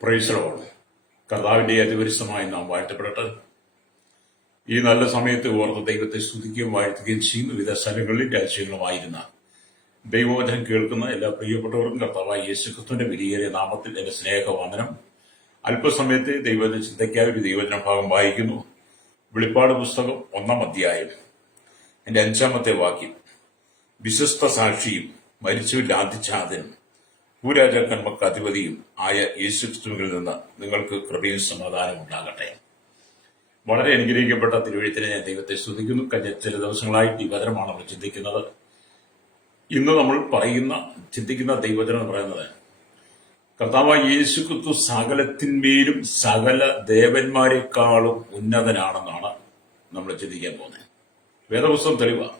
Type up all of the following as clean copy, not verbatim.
Praise Lord. കർത്താവിന്റെ അതിപരിശുദ്ധമായി നാം വാഴ്ത്തപ്പെടട്ടെ. ഈ നല്ല സമയത്ത് ഓർത്ത് ദൈവത്തെ സ്തുതിക്കുകയും വാഴ്ത്തുകയും ചെയ്യുന്ന വിവിധ സ്ഥലങ്ങളിൽ രാജ്യങ്ങളുമായിരുന്ന ദൈവവചനം കേൾക്കുന്ന എല്ലാ പ്രിയപ്പെട്ടവർക്കും കർത്താവായ യേശുക്രിസ്തുവിന്റെ വിലയേറിയ നാമത്തിൽ എന്റെ സ്നേഹവന്ദനം. അല്പസമയത്ത് ദൈവത്തിന്റെ ചിന്തയ്ക്കായി ഒരു ദൈവവചന ഭാഗം വായിക്കുന്നു. വെളിപ്പാട് പുസ്തകം 1-ാം അധ്യായം എന്റെ 5-ാമത്തെ വാക്യം. വിശ്വസ്ത സാക്ഷിയും മരിച്ചവരിൽ ആദ്യജാതനും ഭൂരാജാക്കന്മാർക്ക് അധിപതിയും ആയ യേശുക്രിസ്തുവിൽ നിന്ന് നിങ്ങൾക്ക് കൃപയും സമാധാനം ഉണ്ടാകട്ടെ. വളരെ അനുഗ്രഹിക്കപ്പെട്ട തിരുവെഴുത്തിനെ ഞാൻ ദൈവത്തെ സ്തുതിക്കുന്നു. കഴിഞ്ഞ ചില ദിവസങ്ങളായിട്ട് ഈ വചനമാണ് നമ്മൾ ചിന്തിക്കുന്നത്. ഇന്ന് നമ്മൾ ചിന്തിക്കുന്ന ദൈവവചനം എന്ന് പറയുന്നത് കർത്താവായ യേശുക്രിസ്തു സകലത്തിന്മേലും സകല ദേവന്മാരെക്കാളും ഉന്നതനാണെന്നാണ് നമ്മൾ ചിന്തിക്കാൻ പോകുന്നത്. വേദപുസ്തകം തെളിവാണ്.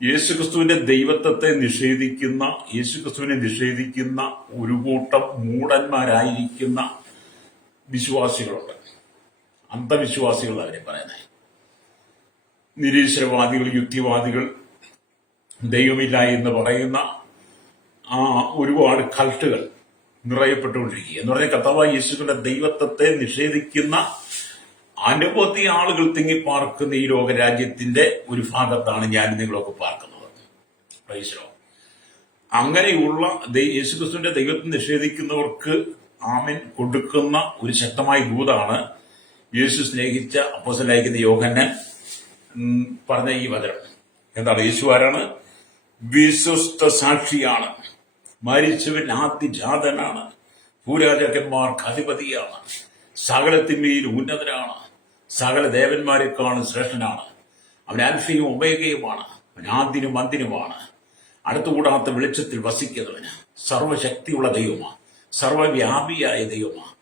യേശുക്രിസ്തുവിന്റെ ദൈവത്വത്തെ യേശുക്രിസ്തുവിനെ നിഷേധിക്കുന്ന ഒരു കൂട്ടം മൂഢന്മാരായിരിക്കുന്ന വിശ്വാസികളുണ്ട്. അന്ധവിശ്വാസികൾ അവരെ പറയുന്നത്. നിരീശ്വരവാദികൾ, യുക്തിവാദികൾ, ദൈവമില്ല എന്ന് പറയുന്ന ഒരുപാട് കൾട്ടുകൾ നിറയപ്പെട്ടുകൊണ്ടിരിക്കുക എന്ന് പറഞ്ഞാൽ കർത്താവായ യേശുക്രിസ്തുവിന്റെ ദൈവത്വത്തെ നിഷേധിക്കുന്ന അനവധി ആളുകൾ തിങ്ങിപ്പാർക്കുന്ന ഈ ലോകരാജ്യത്തിന്റെ ഒരു ഭാഗത്താണ് ഞാൻ നിങ്ങളൊക്കെ പാർക്കുന്നത്. Praise Lord. അങ്ങനെയുള്ള യേശുക്രിസ്തുവിന്റെ ദൈവത്തെ നിഷേധിക്കുന്നവർക്ക് ആമേൻ കൊടുക്കുന്ന ഒരു ശക്തമായ ദൂതാണ് യേശു സ്നേഹിച്ച അപ്പോസ്തലനായിരിക്കുന്ന യോഹന്നാൻ പറഞ്ഞ ഈ വചനം. എന്താണ്? യേശു ആരാണ്? വിശ്വസ്ത സാക്ഷിയാണ്, മരിച്ചവൻ ആദ്യജാതനാണ്, ഭൂരാജാക്കന്മാർക്ക് അധിപതിയാണ്, സകലത്തിന്മേൽ ഉന്നതനാണ്, സകല ദേവന്മാരെക്കാളും ശ്രേഷ്ഠനാണ്. അവൻ ആൽഫയും ഒമേഗയുമാണ്, അവൻ ആദ്യനും അന്തിനുമാണ്, അടുത്തുകൂടാത്ത വെളിച്ചത്തിൽ വസിക്കുന്നവന്, സർവശക്തിയുള്ള ദൈവമാണ്, സർവവ്യാപിയായ ദൈവമാണ്.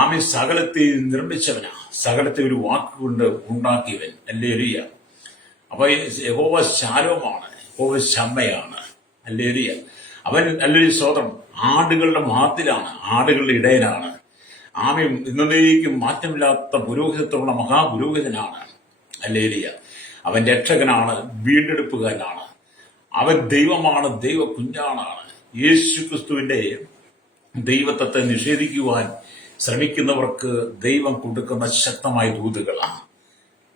ആമേ സകലത്തെ നിർമ്മിച്ചവനാ, സകലത്തെ ഒരു വാക്കുകൊണ്ട് ഉണ്ടാക്കിയവൻ. ഹല്ലേലൂയ. അപ്പൊ യഹോവ ശാലോമാണ്, യഹോവ ശമ്മയാണ്. ഹല്ലേലൂയ. അവൻ നല്ലൊരു സ്വതം ആടുകളുടെ മഹത്തിലാണ്, ആടുകളുടെ ഇടയനാണ്. ആമയും ഇന്നേക്കും മാറ്റമില്ലാത്ത പുരോഹിതത്വമുള്ള മഹാപുരോഹിതനാണ്. ഹല്ലേലൂയ. അവൻ രക്ഷകനാണ്, വീണ്ടെടുപ്പുകാരനാണ്. അവൻ ദൈവമാണ്, ദൈവ കുഞ്ഞാണാണ്. യേശുക്രിസ്തുവിന്റെ ദൈവത്വത്തെ നിഷേധിക്കുവാൻ ശ്രമിക്കുന്നവർക്ക് ദൈവം കൊടുക്കുന്ന ശക്തമായ ദൂതുകളാണ്.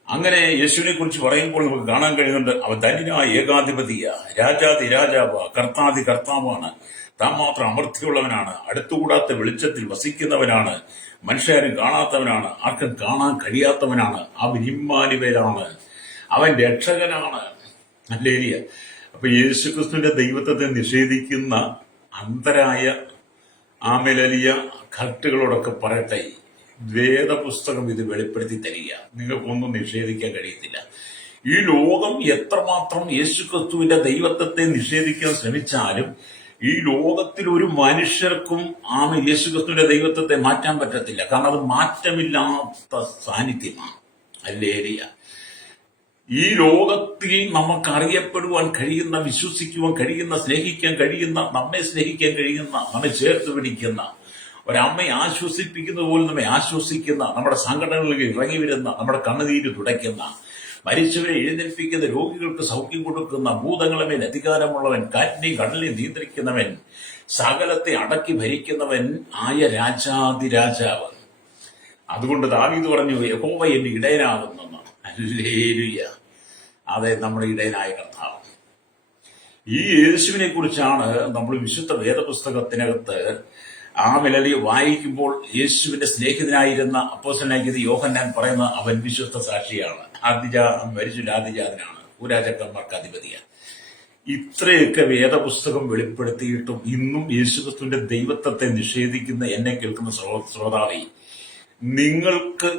അങ്ങനെ യേശുവിനെ കുറിച്ച് പറയുമ്പോൾ നമുക്ക് കാണാൻ കഴിയുന്നുണ്ട്. അവൻ ധന്യനായ ഏകാധിപതിയ, രാജാതി രാജാവ, കർത്താതി കർത്താവാണ്, താൻ മാത്രം അമർത്തിയുള്ളവനാണ്, അടുത്തുകൂടാത്ത വെളിച്ചത്തിൽ വസിക്കുന്നവനാണ്, മനുഷ്യരും കാണാത്തവനാണ്, ആർക്കും കാണാൻ കഴിയാത്തവനാണ്, അവൻ ഇമ്മാനുവേലാണ്, അവൻ രക്ഷകനാണ്. ഹല്ലേലൂയ. അപ്പൊ യേശുക്രിസ്തുവിന്റെ ദൈവത്വത്തെ നിഷേധിക്കുന്ന അന്ധരായ ആമേലിയ കൾട്ടുകളോടൊക്കെ പറയട്ടെ, വേദപുസ്തകം ഇത് വെളിപ്പെടുത്തി തരിക. നിങ്ങൾക്കൊന്നും നിഷേധിക്കാൻ കഴിയത്തില്ല. ഈ ലോകം എത്രമാത്രം യേശുക്രിസ്തുവിന്റെ ദൈവത്വത്തെ നിഷേധിക്കാൻ ശ്രമിച്ചാലും ഈ ലോകത്തിൽ ഒരു മനുഷ്യർക്കും യേശുക്രിസ്തുവിന്റെ ദൈവത്വത്തെ മാറ്റാൻ പറ്റത്തില്ല. കാരണം അത് മാറ്റമില്ലാത്ത സാന്നിധ്യമാണ്. ഹല്ലേലൂയ. ഈ ലോകത്തിൽ നമുക്കറിയപ്പെടുവാൻ കഴിയുന്ന, വിശ്വസിക്കുവാൻ കഴിയുന്ന, സ്നേഹിക്കാൻ കഴിയുന്ന, നമ്മെ സ്നേഹിക്കാൻ കഴിയുന്ന, നമ്മെ ചേർത്ത് പിടിക്കുന്ന, ഒരമ്മയെ ആശ്വസിപ്പിക്കുന്നത് പോലെ നമ്മെ ആശ്വസിക്കുന്ന, നമ്മുടെ സംഘടനകളിൽ ഇറങ്ങി വരുന്ന, നമ്മുടെ കണ്ണുനീര് തുടയ്ക്കുന്ന, മരിച്ചവരെ എഴുന്നേൽപ്പിക്കുന്ന, രോഗികൾക്ക് സൗഖ്യം കൊടുക്കുന്ന, ഭൂതങ്ങളെ മേൽ അധികാരമുള്ളവൻ, കാറ്റിനെയും കടലിനെയും നിയന്ത്രിക്കുന്നവൻ, സകലത്തെ അടക്കി ഭരിക്കുന്നവൻ ആയ രാജാതിരാജാവ്. അതുകൊണ്ട് ദാവീദ് പറഞ്ഞു, യഹോവ എന്റെ ഇടയനാകുന്നെന്ന്. ഹല്ലേലൂയ. അതെ, നമ്മുടെ ഇടയനായ കർത്താവ്. ഈ യേശുവിനെ കുറിച്ചാണ് നമ്മൾ വിശുദ്ധ വേദപുസ്തകത്തിനകത്ത് ആമേലിയ വായിക്കുമ്പോൾ യേശുവിന്റെ സ്നേഹിതനായിരുന്ന അപ്പോസ്തലനായിരിക്കുന്ന യോഹന്നാൻ പറയുന്ന അവൻ വിശ്വസ്ത സാക്ഷിയാണ്, മരിച്ചവരിൽ ആദ്യജാതനാണ്, ഭൂരാജാക്കന്മാർക്ക് അധിപതിയാണ്. ഇത്രയൊക്കെ വേദപുസ്തകം വെളിപ്പെടുത്തിയിട്ടും ഇന്നും യേശുക്രിസ്തുവിന്റെ ദൈവത്വത്തെ നിഷേധിക്കുന്ന എന്നെ കേൾക്കുന്ന ശ്രോതാവേ, നിങ്ങൾക്ക്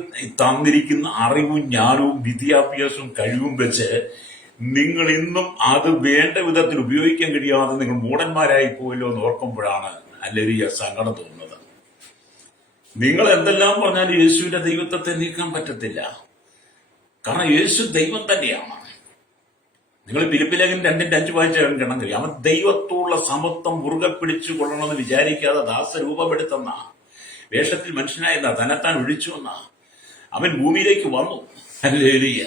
തന്നിരിക്കുന്ന അറിവും ജ്ഞാനവും വിദ്യാഭ്യാസവും കഴിവും വെച്ച് നിങ്ങൾ ഇന്നും അത് വേണ്ട വിധത്തിൽ ഉപയോഗിക്കാൻ കഴിയാതെ നിങ്ങൾ മൂഢന്മാരായി പോയല്ലോ എന്ന് ഓർക്കുമ്പോഴാണ് ഹല്ലേലൂയ സങ്കടം തോന്നുന്നത്. നിങ്ങൾ എന്തെല്ലാം പറഞ്ഞാലും യേശുവിന്റെ ദൈവത്വത്തെ നീക്കാൻ പറ്റത്തില്ല. കാരണം യേശു ദൈവം തന്നെയാണ്. നിങ്ങൾ ഫിലിപ്പിലേഖൻ 2:5 വായിച്ച ഗണം കഴിയും. അവൻ ദൈവത്തോടുള്ള സമത്വം മുറുകെ പിടിച്ചു കൊള്ളണമെന്ന് വിചാരിക്കാതെ ദാസരൂപമെടുത്തെന്ന, വേഷത്തിൽ മനുഷ്യനായെന്ന, തന്നെത്താൻ ഒഴിച്ചു വന്ന അവൻ ഭൂമിയിലേക്ക് വന്നു. ഹല്ലേലൂയ.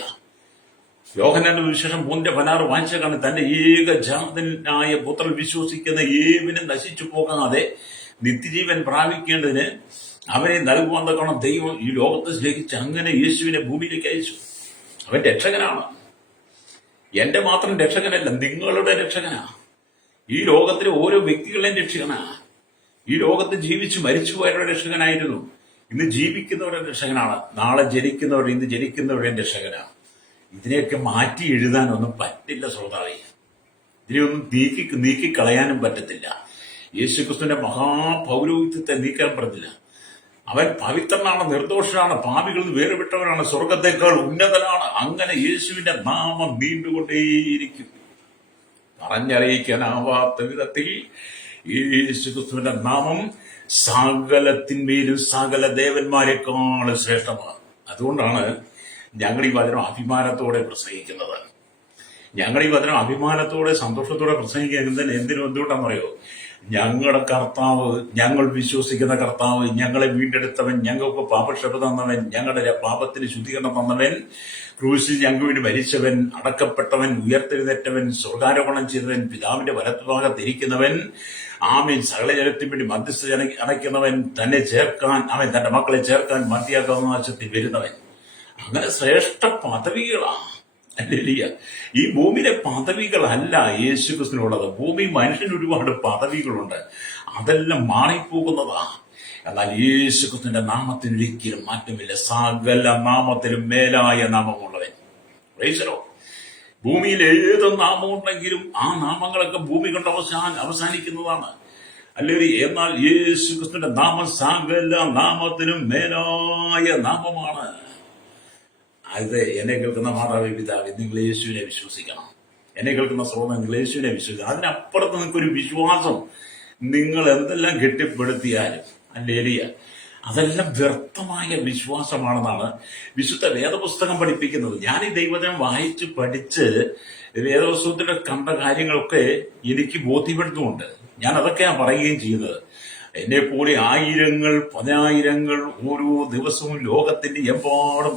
യോഹന്നാന്റെ വിശേഷം 3:16 വായിച്ച കാരണം തന്റെ ഏകജാതനായ പുത്രൻ വിശ്വസിക്കുന്ന ഏവനും നശിച്ചു പോകാതെ നിത്യജീവൻ പ്രാപിക്കേണ്ടതിന് അവനെ നൽകുവാൻ തക്കണം ദൈവം ഈ ലോകത്തെ സ്നേഹിച്ച് അങ്ങനെ യേശുവിനെ ഭൂമിയിലേക്ക് അയച്ചു. അവൻ രക്ഷകനാണ്. എന്റെ മാത്രം രക്ഷകനല്ല, നിങ്ങളുടെ രക്ഷകനാ. ഈ ലോകത്തിലെ ഓരോ വ്യക്തികളുടെയും രക്ഷകനാ. ഈ ലോകത്ത് ജീവിച്ച് മരിച്ചുപോയവരുടെ രക്ഷകനായിരുന്നു. ഇന്ന് ജീവിക്കുന്നവരുടെ രക്ഷകനാണ്. നാളെ ജനിക്കുന്നവർ, ഇന്ന് ജനിക്കുന്നവരുടെ രക്ഷകനാണ്. ഇതിനെയൊക്കെ മാറ്റി എഴുതാനൊന്നും പറ്റില്ല ശ്രോതാവേ. ഇതിനെയൊന്നും നീക്കിക്കളയാനും പറ്റത്തില്ല. യേശുക്രിസ്തുവിന്റെ മഹാപൗരോഹിത്യത്തെ നീക്കാൻ പറ്റില്ല. അവൻ പവിത്രനാണ്, നിർദോഷനാണ്, പാപികളിൽ നിന്ന് വേർപെട്ടവനാണ്, സ്വർഗത്തെക്കാൾ ഉന്നതനാണ്. അങ്ങനെ യേശുവിന്റെ നാമം നീണ്ടുകൊണ്ടേയിരിക്കും. പറഞ്ഞറിയിക്കാനാവാത്ത വിധത്തിൽ യേശുക്രിസ്തുവിന്റെ നാമം സകലത്തിന്മേലും സകല ദേവന്മാരെക്കാളും ശ്രേഷ്ഠമാണ്. അതുകൊണ്ടാണ് ഞങ്ങൾ ഈ വചനം അഭിമാനത്തോടെ പ്രസംഗിക്കുന്നത്. ഞങ്ങൾ ഈ വചനം അഭിമാനത്തോടെ സന്തോഷത്തോടെ പ്രസംഗിക്കുന്നത് എന്തുകൊണ്ടാണെന്നറിയോ? ഞങ്ങളുടെ കർത്താവ്, ഞങ്ങൾ വിശ്വസിക്കുന്ന കർത്താവ്, ഞങ്ങളെ വീണ്ടെടുത്തവൻ, ഞങ്ങൾക്ക് പാപക്ഷമ തന്നവൻ, ഞങ്ങളുടെ പാപത്തിന് ശുദ്ധീകരണം തന്നവൻ, ക്രൂശിൽ ഞങ്ങൾക്ക് വേണ്ടി മരിച്ചവൻ, അടക്കപ്പെട്ടവൻ, ഉയർത്തെഴുന്നേറ്റവൻ, സ്വർഗാരോപണം ചെയ്തവൻ, പിതാവിന്റെ വലത്തുഭാഗത്തിരിക്കുന്നവൻ, ആമീൻ, സകല ജനത്തിന് വേണ്ടി മധ്യസ്ഥ അണയ്ക്കുന്നവൻ, തന്നെ ചേർക്കാൻ, അവൻ തന്റെ മക്കളെ ചേർക്കാൻ മധ്യാകാശത്തിൽ വരുന്നവൻ. അങ്ങനെ ശ്രേഷ്ഠ പദവികളാണ്. അല്ലേലൂയ. ഈ ഭൂമിയിലെ പദവികളല്ല യേശുക്രിസ്തുവിനുള്ളത്. ഭൂമി മനുഷ്യന് ഒരുപാട് പദവികളുണ്ട്, അതെല്ലാം മാറിപ്പോകുന്നതാ. എന്നാൽ യേശുക്രിസ്തുവിന്റെ നാമത്തിന് ഒരിക്കലും മാറ്റമില്ല. സകല നാമത്തിലും മേലായ നാമമുള്ളവൻ. പ്രൈസലോ. ഭൂമിയിൽ ഏത് നാമമുണ്ടെങ്കിലും ആ നാമങ്ങളൊക്കെ ഭൂമി കൊണ്ട് അവസാനിക്കുന്നതാണ്. അല്ലേ? എന്നാൽ യേശുക്രിസ്തുവിന്റെ നാമം സകല നാമത്തിനും മേലായ നാമമാണ്. അത് എന്നെ കേൾക്കുന്ന മാതാവേ, പിതാവേ, നിങ്ങൾ യേശുവിനെ വിശ്വസിക്കണം. എന്നെ കേൾക്കുന്ന ശ്രോതാ, നിങ്ങൾ യേശുവിനെ വിശ്വസിക്കണം. അതിനപ്പുറത്ത് നിങ്ങൾക്കൊരു വിശ്വാസം നിങ്ങൾ എന്തെല്ലാം കെട്ടിപ്പടുത്തിയാലും, അല്ലേലിയ, അതെല്ലാം വ്യർത്ഥമായ വിശ്വാസമാണെന്നാണ് വിശുദ്ധ വേദപുസ്തകം പഠിപ്പിക്കുന്നത്. ഞാൻ ഈ ദൈവജനം വായിച്ച് പഠിച്ച് വേദപുസ്തകത്തിൽ കണ്ട കാര്യങ്ങളൊക്കെ എനിക്ക് ബോധ്യപ്പെടുത്തുന്നുണ്ട്. ഞാൻ അതൊക്കെയാണ് പറയുകയും ചെയ്യുന്നത്. എന്നെ പോലെ ആയിരങ്ങൾ പതിനായിരങ്ങൾ ഓരോ ദിവസവും ലോകത്തിന്റെ എമ്പാടും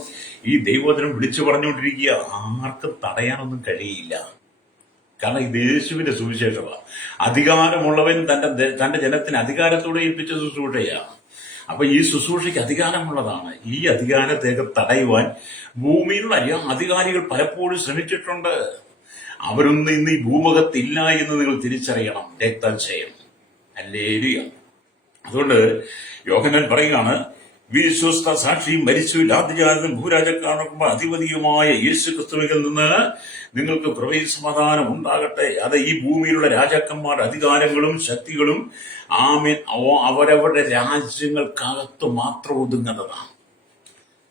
ഈ ദൈവവചനം വിളിച്ചു പറഞ്ഞുകൊണ്ടിരിക്കുക. ആർക്കും തടയാനൊന്നും കഴിയില്ല. കാരണം ഇത് യേശുവിന്റെ സുവിശേഷമാണ്. അധികാരമുള്ളവൻ തന്റെ ജനത്തിന് അധികാരത്തോടെ ഏൽപ്പിച്ച ശുശ്രൂഷയാണ്. അപ്പൊ ഈ ശുശ്രൂഷയ്ക്ക് അധികാരമുള്ളതാണ്. ഈ അധികാരത്തെ തടയുവാൻ ഭൂമിയിലുള്ള അധികാരികൾ പലപ്പോഴും ശ്രമിച്ചിട്ടുണ്ട്. അവരൊന്നും ഇന്ന് ഈ ഭൂമുഖത്തില്ല എന്ന് നിങ്ങൾ തിരിച്ചറിയണം. രക്തചയം. ഹല്ലേലൂയ. അതുകൊണ്ട് യോഹന്നാൻ പറയുകയാണ്, വിശ്വസ്ത സാക്ഷിയും മരിച്ചുവിൽ ആദ്യജാതനും ഭൂരാജക്കാരനും അധിപതിയുമായ യേശുക്രിസ്തുവിൽ നിന്ന് നിങ്ങൾക്ക് കൃപയും സമാധാനം ഉണ്ടാകട്ടെ. അത് ഈ ഭൂമിയിലുള്ള രാജാക്കന്മാരുടെ അധികാരങ്ങളും ശക്തികളും ആമേൻ അവരവരുടെ രാജ്യങ്ങൾക്കകത്ത് മാത്രം ഒതുങ്ങുന്നതാണ്.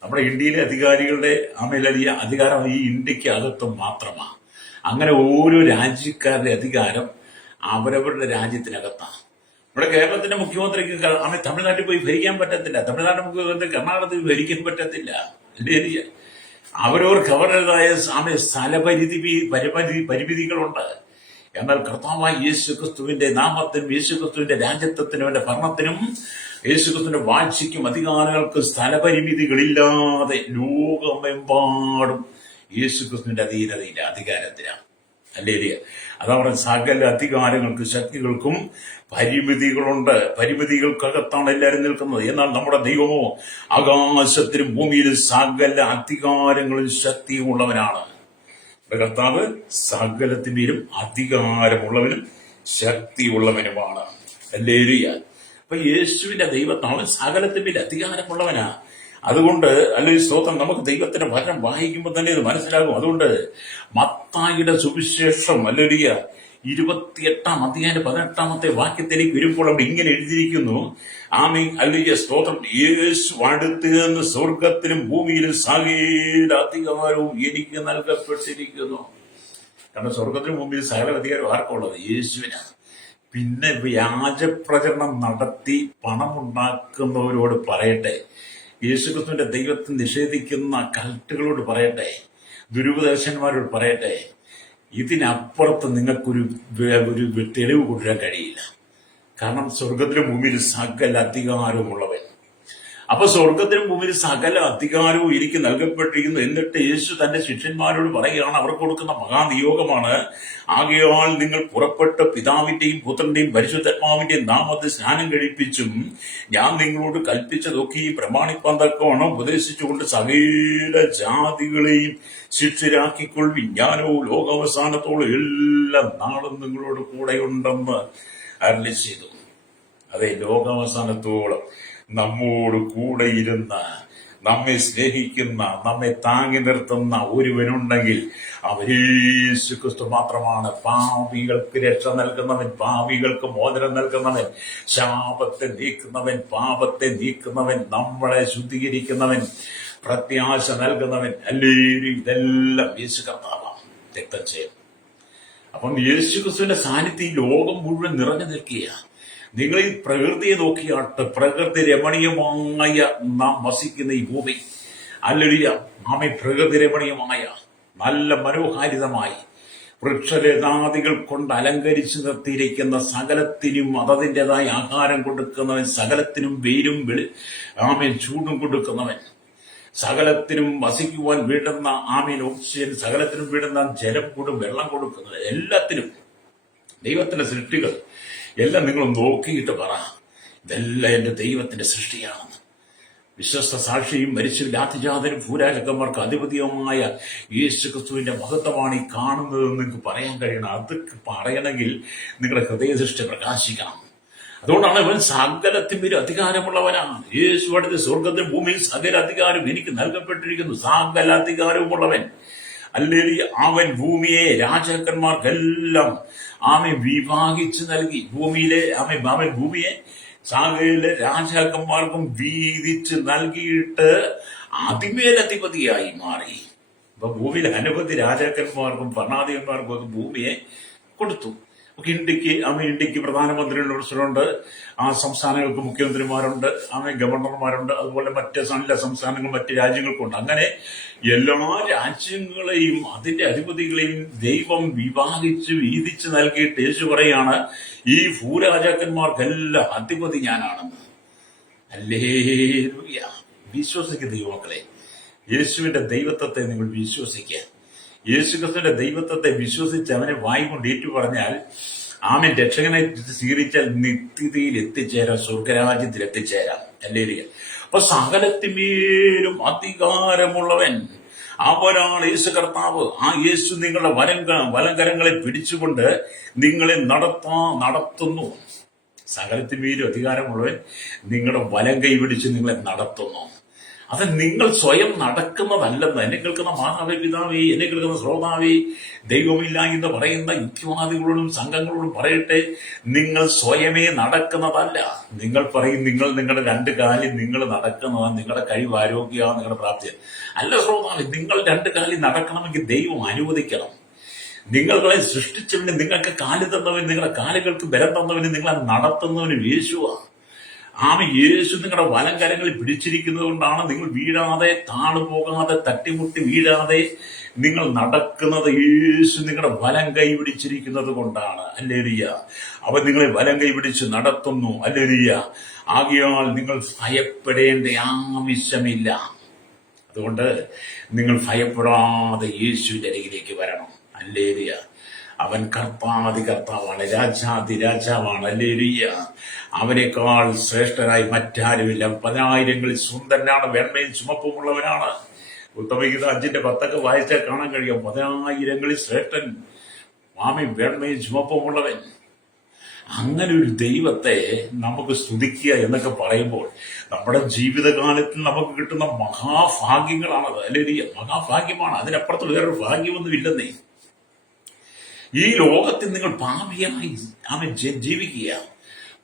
നമ്മുടെ ഇന്ത്യയിലെ അധികാരികളുടെ ആമേലിയ അധികാരം ഈ ഇന്ത്യക്ക് അകത്ത് മാത്രമാണ്. അങ്ങനെ ഓരോ രാജ്യക്കാരുടെ അധികാരം അവരവരുടെ രാജ്യത്തിനകത്താണ്. ഇവിടെ കേരളത്തിന്റെ മുഖ്യമന്ത്രിക്ക് തമിഴ്നാട്ടിൽ പോയി ഭരിക്കാൻ പറ്റത്തില്ല, തമിഴ്നാട് മുഖ്യമന്ത്രി കർണാടകത്തിൽ ഭരിക്കാൻ പറ്റത്തില്ല. അല്ലേ? അവരവർക്ക് അവരുടേതായ പരിമിതികളുണ്ട്. എന്നാൽ കർത്താവായ യേശുക്രിസ്തുവിന്റെ നാമത്തിനും യേശുക്രിസ്തുവിന്റെ രാജ്യത്വത്തിനും അവന്റെ ഭരണത്തിനും യേശുക്രിസ്തുവിന്റെ വാഴ്ചയ്ക്കും അധികാരങ്ങൾക്ക് സ്ഥലപരിമിതികളില്ലാതെ ലോകമെമ്പാടും യേശുക്രിസ്തുവിന്റെ അധീനതയില്ല, അധികാരത്തിലാണ്. അല്ലേ? അതാ പറഞ്ഞ സകല അധികാരങ്ങൾക്ക് ശക്തികൾക്കും പരിമിതികളുണ്ട്. പരിമിതികൾക്കകത്താണ് എല്ലാവരും നിൽക്കുന്നത്. എന്നാൽ നമ്മുടെ ദൈവമോ ആകാശത്തിലും ഭൂമിയിലും സകല അധികാരങ്ങളും ശക്തിയും ഉള്ളവനാണ്. കർത്താവ് സകലത്തിന്റെയും അധികാരമുള്ളവനും ശക്തിയുള്ളവനുമാണ്. ഹല്ലേലൂയ. അപ്പൊ യേശുവിന്റെ ദൈവത്താണ് സകലത്തിന്റെയും അധികാരമുള്ളവനാ. അതുകൊണ്ട് അല്ലെങ്കിൽ സ്തോത്രം, നമുക്ക് ദൈവത്തിന്റെ വചനം വായിക്കുമ്പോൾ തന്നെ ഇത് മനസ്സിലാകും. അതുകൊണ്ട് മത്തായിയുടെ സുവിശേഷം ഹല്ലേലൂയ 28-ാം അധ്യായം 18-ാമത്തെ വാക്യത്തിലേക്ക് വരുമ്പോൾ അവിടെ ഇങ്ങനെ എഴുതിയിരിക്കുന്നു, ആമേൻ ഹല്ലേലൂയ സ്തോത്രം, യേശു അടുത്ത് നിന്ന് സ്വർഗത്തിലും ഭൂമിയിലും സകല അധികാരവും എനിക്ക് നൽകപ്പെട്ടിരിക്കുന്നു. കാരണം സ്വർഗത്തിലും ഭൂമിയിലും സകല അധികാരം ആർക്കുള്ളത്? യേശുവിനാണ്. പിന്നെ വ്യാജപ്രചരണം നടത്തി പണമുണ്ടാക്കുന്നവരോട് പറയട്ടെ, യേശുക്രിസ്തുവിന്റെ ദൈവത്തെ നിഷേധിക്കുന്ന കൾട്ടുകളോട് പറയട്ടെ, ദുരുപദേശന്മാരോട് പറയട്ടെ, ഇതിനപ്പുറത്ത് നിങ്ങൾക്കൊരു തെളിവ് കൊണ്ടുവരാൻ കഴിയില്ല. കാരണം സ്വർഗത്തിലും ഭൂമിയിലും സകല അധികാരമുള്ളവൻ. അപ്പൊ സ്വർഗത്തിനും ഭൂമിയിലും സകല അധികാരവും എനിക്ക് നൽകപ്പെട്ടിരിക്കുന്നു. എന്നിട്ട് യേശു തന്റെ ശിഷ്യന്മാരോട് പറയുകയാണ്, അവർക്ക് കൊടുക്കുന്ന മഹാനിയോഗമാണ്, ആകയാൽ നിങ്ങൾ പുറപ്പെട്ട് പിതാവിന്റെയും പുത്രന്റെയും പരിശുദ്ധാത്മാവിന്റെയും നാമത്തിൽ സ്നാനം കഴിപ്പിച്ചും ഞാൻ നിങ്ങളോട് കൽപ്പിച്ചതൊക്കെ ഈ പ്രമാണിപ്പാൻ തക്കവണ്ണം ഉപദേശിച്ചുകൊണ്ട് സകല ജാതികളെയും ശിഷ്യരാക്കിക്കൊള്ളുവിൻ. ഞാനോ ലോകാവസാനത്തോളം എല്ലാ നാളും നിങ്ങളോട് കൂടെയുണ്ടെന്ന് അരുളി ചെയ്തു. അതെ, ലോകാവസാനത്തോളം നമ്മോട് കൂടെ ഇരുന്ന, നമ്മെ സ്നേഹിക്കുന്ന, നമ്മെ താങ്ങി നിർത്തുന്ന ഒരുവനുണ്ടെങ്കിൽ അവൻ യേശുക്രിസ്തു മാത്രമാണ്. പാപികൾക്ക് രക്ഷ നൽകുന്നവൻ, പാപികൾക്ക് മോചനം നൽകുന്നവൻ, ശാപത്തെ നീക്കുന്നവൻ, പാപത്തെ നീക്കുന്നവൻ, നമ്മളെ ശുദ്ധീകരിക്കുന്നവൻ, പ്രത്യാശ നൽകുന്നവൻ. അല്ലെങ്കിൽ ഇതെല്ലാം യേശു കർത്താവാണ്, രക്തം ചെയ്യും. അപ്പം യേശുക്രിസ്തുവിന്റെ സാന്നിധ്യം ഈ ലോകം മുഴുവൻ നിറഞ്ഞു നിൽക്കുകയാണ്. നിങ്ങൾ ഈ പ്രകൃതിയെ നോക്കിയാട്ട്, പ്രകൃതി രമണീയമായ നാം വസിക്കുന്ന ഈ ഭൂമി, അല്ലെങ്കിൽ നാം ഈ പ്രകൃതി രമണീയമായ നല്ല മനോഹാരിതമായി വൃക്ഷലതാദികൾ കൊണ്ട് അലങ്കരിച്ചു നിർത്തിയിരിക്കുന്ന സകലത്തിനും അതതിൻ്റെതായ ആഹാരം കൊടുക്കുന്നവൻ, സകലത്തിനും വെയിലും ചൂടും കൊടുക്കുന്നവൻ, സകലത്തിനും വസിക്കുവാൻ വീടുന്ന ഓക്സിജൻ, സകലത്തിനും വീടുന്ന ജലം കൊടും, വെള്ളം കൊടുക്കുന്നത്, എല്ലാത്തിനും ദൈവത്തിന്റെ സൃഷ്ടികൾ എല്ലാം നിങ്ങൾ നോക്കിയിട്ട് പറ, ഇതെല്ലാം എന്റെ ദൈവത്തിന്റെ സൃഷ്ടിയാണെന്ന്. വിശ്വസ്ത സാക്ഷിയും മരിച്ചില്ലാതിജാതനും ഭൂരാജകന്മാർക്ക് അധിപതിയുമായ യേശുക്രിസ്തുവിന്റെ മഹത്വമാണ് ഈ കാണുന്നതെന്ന് നിങ്ങൾക്ക് പറയാൻ കഴിയണം. അതൊക്കെ പറയണമെങ്കിൽ നിങ്ങളുടെ ഹൃദയദൃഷ്ടി പ്രകാശിക്കണം. അതുകൊണ്ടാണ് ഇവൻ സകലത്തിന്മേലും അധികാരമുള്ളവനാണ്. യേശു അടുത്ത് സ്വർഗത്തിൽ ഭൂമിയിൽ സകല അധികാരം എനിക്ക് നൽകപ്പെട്ടിരിക്കുന്നു. സകല അധികാരവുമുള്ളവൻ. അല്ലെങ്കിൽ അവൻ ഭൂമിയെ രാജാക്കന്മാർക്കെല്ലാം വിഭാഗിച്ചു നൽകി. അവൻ ഭൂമിയെ സകല രാജാക്കന്മാർക്കും വീതിച്ച് നൽകിയിട്ട് അതിമേലധിപതിയായി മാറി. അപ്പൊ ഭൂമിയിലെ അനവധി രാജാക്കന്മാർക്കും ഭരണാധിപന്മാർക്കും ഒക്കെ ഭൂമിയെ കൊടുത്തു. ഇന്ത്യക്ക് പ്രധാനമന്ത്രിയുടെ പ്രസിഡന്റ്, ആ സംസ്ഥാനങ്ങൾക്ക് മുഖ്യമന്ത്രിമാരുണ്ട്, ഗവർണർമാരുണ്ട്, അതുപോലെ മറ്റ് എല്ലാ സംസ്ഥാനങ്ങളും മറ്റ് രാജ്യങ്ങൾക്കുണ്ട്. അങ്ങനെ എല്ലാ രാജ്യങ്ങളെയും അതിന്റെ അധിപതികളെയും ദൈവം വിഭാഗിച്ച് വീതിച്ച് നൽകിയിട്ട് യേശു പറയാണ്, ഈ ഭൂരാജാക്കന്മാർക്കെല്ലാം അധിപതി ഞാനാണെന്ന്. ഹല്ലേലൂയ. വിശ്വസിക്കുക ദൈവമക്കളെ, യേശുവിന്റെ ദൈവത്വത്തെ നിങ്ങൾ വിശ്വസിക്കുക. യേശുക്രിസ്തുവിന്റെ ദൈവത്വത്തെ വിശ്വസിച്ച് അവനെ വായി കൊണ്ട് ഏറ്റു പറഞ്ഞാൽ, രക്ഷകനെ സ്വീകരിച്ചാൽ നിത്യതയിൽ എത്തിച്ചേരാം, സ്വർഗരാജ്യത്തിൽ എത്തിച്ചേരാം. ഹല്ലേലൂയ. അപ്പൊ സകലത്തിന്മേലും അധികാരമുള്ളവൻ അവനാണ് യേശു കർത്താവ്. ആ യേശു നിങ്ങളുടെ വലങ്കരങ്ങളെ പിടിച്ചുകൊണ്ട് നിങ്ങളെ നടത്തുന്നു. സകലത്തിന്മേലും അധികാരമുള്ളവൻ നിങ്ങളുടെ വലം കൈ പിടിച്ച് നിങ്ങളെ നടത്തുന്നു. അത് നിങ്ങൾ സ്വയം നടക്കുന്നതല്ലെന്ന്. എന്നെ കേൾക്കുന്ന മാതാവേ, പിതാവേ, എന്നെ കേൾക്കുന്ന ശ്രോതാവേ, ദൈവമില്ല എന്ന് പറയുന്ന യുക്തിവാദികളോടും സംഘങ്ങളോടും പറയട്ടെ, നിങ്ങൾ സ്വയമേ നടക്കുന്നതല്ല. നിങ്ങൾ പറയും നിങ്ങളുടെ രണ്ട് കാലിൽ നിങ്ങൾ നടക്കുന്നതാണ്, നിങ്ങളുടെ കഴിവ്, ആരോഗ്യ, നിങ്ങളുടെ പ്രാപ്തി. അല്ല ശ്രോതാവേ, നിങ്ങൾ രണ്ട് കാലിൽ നടക്കണമെങ്കിൽ ദൈവം അനുവദിക്കണം. നിങ്ങളെ സൃഷ്ടിച്ചവന്, നിങ്ങൾക്ക് കാല് തന്നവൻ, നിങ്ങളുടെ കാലുകൾക്ക് ബലം തന്നവന്, നിങ്ങളെ നടത്തുന്നവന് യേശുവാണ്. യേശു നിങ്ങളുടെ വലങ്കരങ്ങളിൽ പിടിച്ചിരിക്കുന്നത് കൊണ്ടാണ് നിങ്ങൾ വീഴാതെ, താണുപോകാതെ, തട്ടിമുട്ടി വീഴാതെ നിങ്ങൾ നടക്കുന്നത്. യേശു നിങ്ങളുടെ വലം കൈ പിടിച്ചിരിക്കുന്നത് കൊണ്ടാണ്. ഹല്ലേലൂയ. അവൻ നിങ്ങളെ വലം കൈ പിടിച്ച് നടത്തുന്നു. ഹല്ലേലൂയ. ആകയാൽ നിങ്ങൾ ഭയപ്പെടേണ്ട ആവശ്യമില്ല. അതുകൊണ്ട് നിങ്ങൾ ഭയപ്പെടാതെ യേശുവിന്റെ അരികിലേക്ക് വരണം. ഹല്ലേലൂയ. അവൻ കർത്താതി കർത്താവാണ്, രാജാതി രാജാവാണ്. ഹല്ലേലൂയ. അവനേക്കാൾ ശ്രേഷ്ഠനായി മറ്റാരുമില്ല. 10,000ങ്ങളിൽ സുന്ദരനാണ്, വെണ്മയും ചുമപ്പുമുള്ളവനാണ്. ഉത്തമഗീത 5:10 വായിച്ചാൽ കാണാൻ കഴിയും. 10,000ങ്ങളിൽ ശ്രേഷ്ഠൻ, വെണ്മയും ചുമപ്പുമുള്ളവൻ. അങ്ങനെ ഒരു ദൈവത്തെ നമുക്ക് സ്തുതിക്കുക എന്നൊക്കെ പറയുമ്പോൾ നമ്മുടെ ജീവിതകാലത്തിൽ നമുക്ക് കിട്ടുന്ന മഹാഭാഗ്യങ്ങളാണത്. അല്ലെങ്കിൽ മഹാഭാഗ്യമാണ്. അതിനപ്പുറത്ത് വേറൊരു ഭാഗ്യമൊന്നുമില്ലെന്നേ. ഈ ലോകത്തിൽ നിങ്ങൾ പാപിയായി ജീവിക്കുക.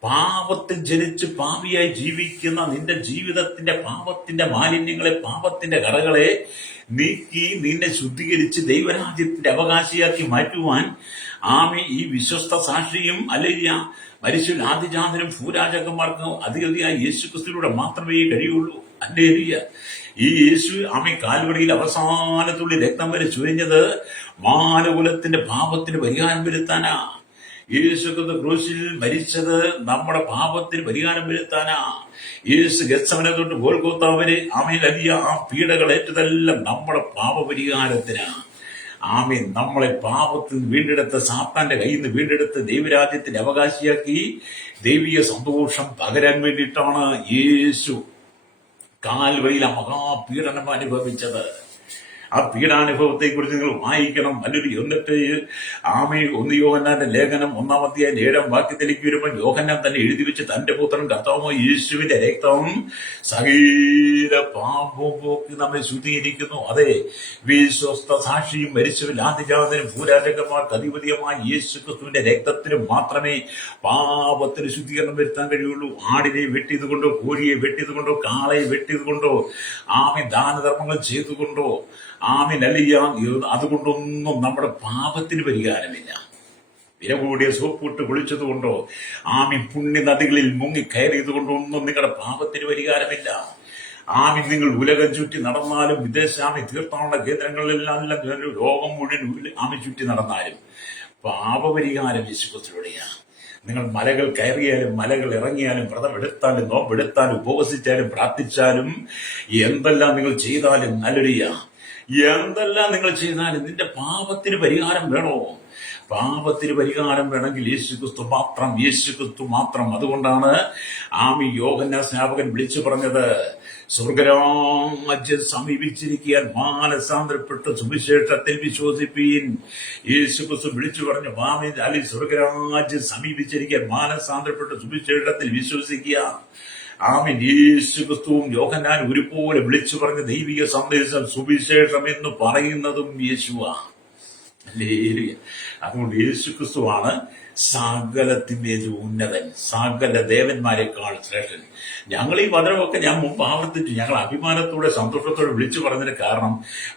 പാപത്തിൽ ജനിച്ച് പാപിയായി ജീവിക്കുന്ന നിന്റെ ജീവിതത്തിന്റെ പാപത്തിന്റെ മാലിന്യങ്ങളെ, പാപത്തിന്റെ കറകളെ നീക്കി നിന്നെ ശുദ്ധീകരിച്ച് ദൈവരാജ്യത്തിന്റെ അവകാശിയാക്കി മാറ്റുവാൻ ഈ വിശ്വസ്ത സാക്ഷിയും അല്ലെങ്കിൽ മരിച്ചു ആദിജാതനും ഭൂരാജകന്മാർക്കും അധികൃതിയായ യേശുക്രിസ്തുവിലൂടെ മാത്രമേ കഴിയുള്ളൂ. ഹല്ലേലൂയ. ഈ യേശു കാൽവരിയിൽ അവസാനത്തുള്ളി രക്തം വരെ ചുരിഞ്ഞത് മാനകുലത്തിന്റെ പാപത്തിന് പരിഹാരം വരുത്താനാ. യേശു ക്രൂശിൽ മരിച്ചത് നമ്മുടെ പാപത്തിന് പരിഹാരം വരുത്താനാ. യേശു ഗെത്സമനെ തൊട്ട് ഗോൽഗോത്ത വരെ ആമേൻ അലിയ ആ പീഡകൾ ഏറ്റതെല്ലാം നമ്മുടെ പാപപരിഹാരത്തിനാ. ആമേൻ. നമ്മളെ പാപത്തിൽ നിന്ന് വീണ്ടെടുത്ത്, സാത്താന്റെ കയ്യിൽ നിന്ന് വീണ്ടെടുത്ത് ദൈവരാജ്യത്തിന്റെ അവകാശിയാക്കി ദൈവിക സന്തോഷം പകരാൻ വേണ്ടിയിട്ടാണ് യേശു കാൽവരിയിൽ ആ മഹാപീഡനം അനുഭവിച്ചത്. ആ പീഡാനുഭവത്തെ കുറിച്ച് നിങ്ങൾ വായിക്കണം. നല്ലൊരു എന്നിട്ട് ഒന്ന് യോഹന്നാന്റെ ലേഖനം 1-ാം അധ്യായം 7-ാം വാക്യത്തിലേക്ക് വരുമ്പോൾ യോഹന്നാൻ തന്നെ എഴുതി വെച്ച് തന്റെ പുത്രൻ കർത്താവായ യേശുവിന്റെ രക്തം സകല പാപവും പോക്കി നമ്മെ ശുദ്ധീകരിക്കുന്നു. അതെ, വിശ്വസ്ത സാക്ഷിയും മരിച്ചവരിൽ ആദിജാതനും ഭൂരാജകന്മാർക്ക് അധിപതിയുമായ യേശു ക്രിസ്തുവിന്റെ രക്തത്തിന് മാത്രമേ പാപത്തിന് ശുദ്ധീകരണം വരുത്താൻ കഴിയുള്ളൂ. ആടിനെ വെട്ടിയതുകൊണ്ടോ, കോഴിയെ വെട്ടിയതുകൊണ്ടോ, കാളയെ വെട്ടിയതുകൊണ്ടോ, ദാനധർമ്മങ്ങൾ ചെയ്തുകൊണ്ടോ, അലിയ അതുകൊണ്ടൊന്നും നമ്മുടെ പാപത്തിന് പരിഹാരമില്ല. വില കൂടിയ സോപ്പിട്ട് കുളിച്ചതുകൊണ്ടോ, പുണ്യ നദികളിൽ മുങ്ങി കയറിയതുകൊണ്ടൊന്നും നിങ്ങളുടെ പാപത്തിന് പരിഹാരമില്ല. നിങ്ങൾ ഉലകം ചുറ്റി നടന്നാലും, വിദേശ തീർത്ഥാടന കേന്ദ്രങ്ങളിലെല്ലാം ലോകം മുഴുവൻ ചുറ്റി നടന്നാലും പാപപരിഹാരം യേശുക്രിസ്തുവിലൂടെയാ. നിങ്ങൾ മലകൾ കയറിയാലും മലകൾ ഇറങ്ങിയാലും വ്രതമെടുത്താലും നോമ്പെടുത്താലും ഉപവസിച്ചാലും പ്രാർത്ഥിച്ചാലും എന്തെല്ലാം നിങ്ങൾ ചെയ്താലും നല്ലൊരിയ എന്തെല്ലാം നിങ്ങൾ ചെയ്താലും നിന്റെ പാപത്തിന് പരിഹാരം വേണോ? പാപത്തിന് പരിഹാരം വേണമെങ്കിൽ യേശുക്രിസ്തു മാത്രം, യേശുക്രിസ്തു മാത്രം. അതുകൊണ്ടാണ് യോഹന്നാൻ സ്നാപകൻ വിളിച്ചു പറഞ്ഞത്, സ്വർഗരാജ്യം സമീപിച്ചിരിക്കാൻ മാനസാന്തരപ്പെട്ട് സുവിശേഷത്തിൽ വിശ്വസിപ്പീൻ. യേശുക്രിസ്തു വിളിച്ചു പറഞ്ഞു, സ്വർഗരാജ്യം സമീപിച്ചിരിക്കാൻ മാനസാന്തരപ്പെട്ട് സുവിശേഷത്തിൽ വിശ്വസിക്കുക. യേശുക്രിസ്തുവും യോഹന്നാൻ ഒരുപോലെ വിളിച്ചു പറഞ്ഞ ദൈവിക സന്ദേശം, സുവിശേഷം എന്ന് പറയുന്നതും യേശുവാ. അതുകൊണ്ട് യേശുക്രിസ്തുവാണ് സകലത്തിന്റെയും ഉന്നതൻ, സകല ദേവന്മാരെക്കാൾ ശ്രേഷ്ഠൻ. ഞങ്ങൾ ഈ വചനമൊക്കെ ഞാൻ മുമ്പ് ആവർത്തിച്ചു. ഞങ്ങൾ അഭിമാനത്തോടെ സന്തോഷത്തോടെ വിളിച്ചു പറഞ്ഞതിന് കാരണം,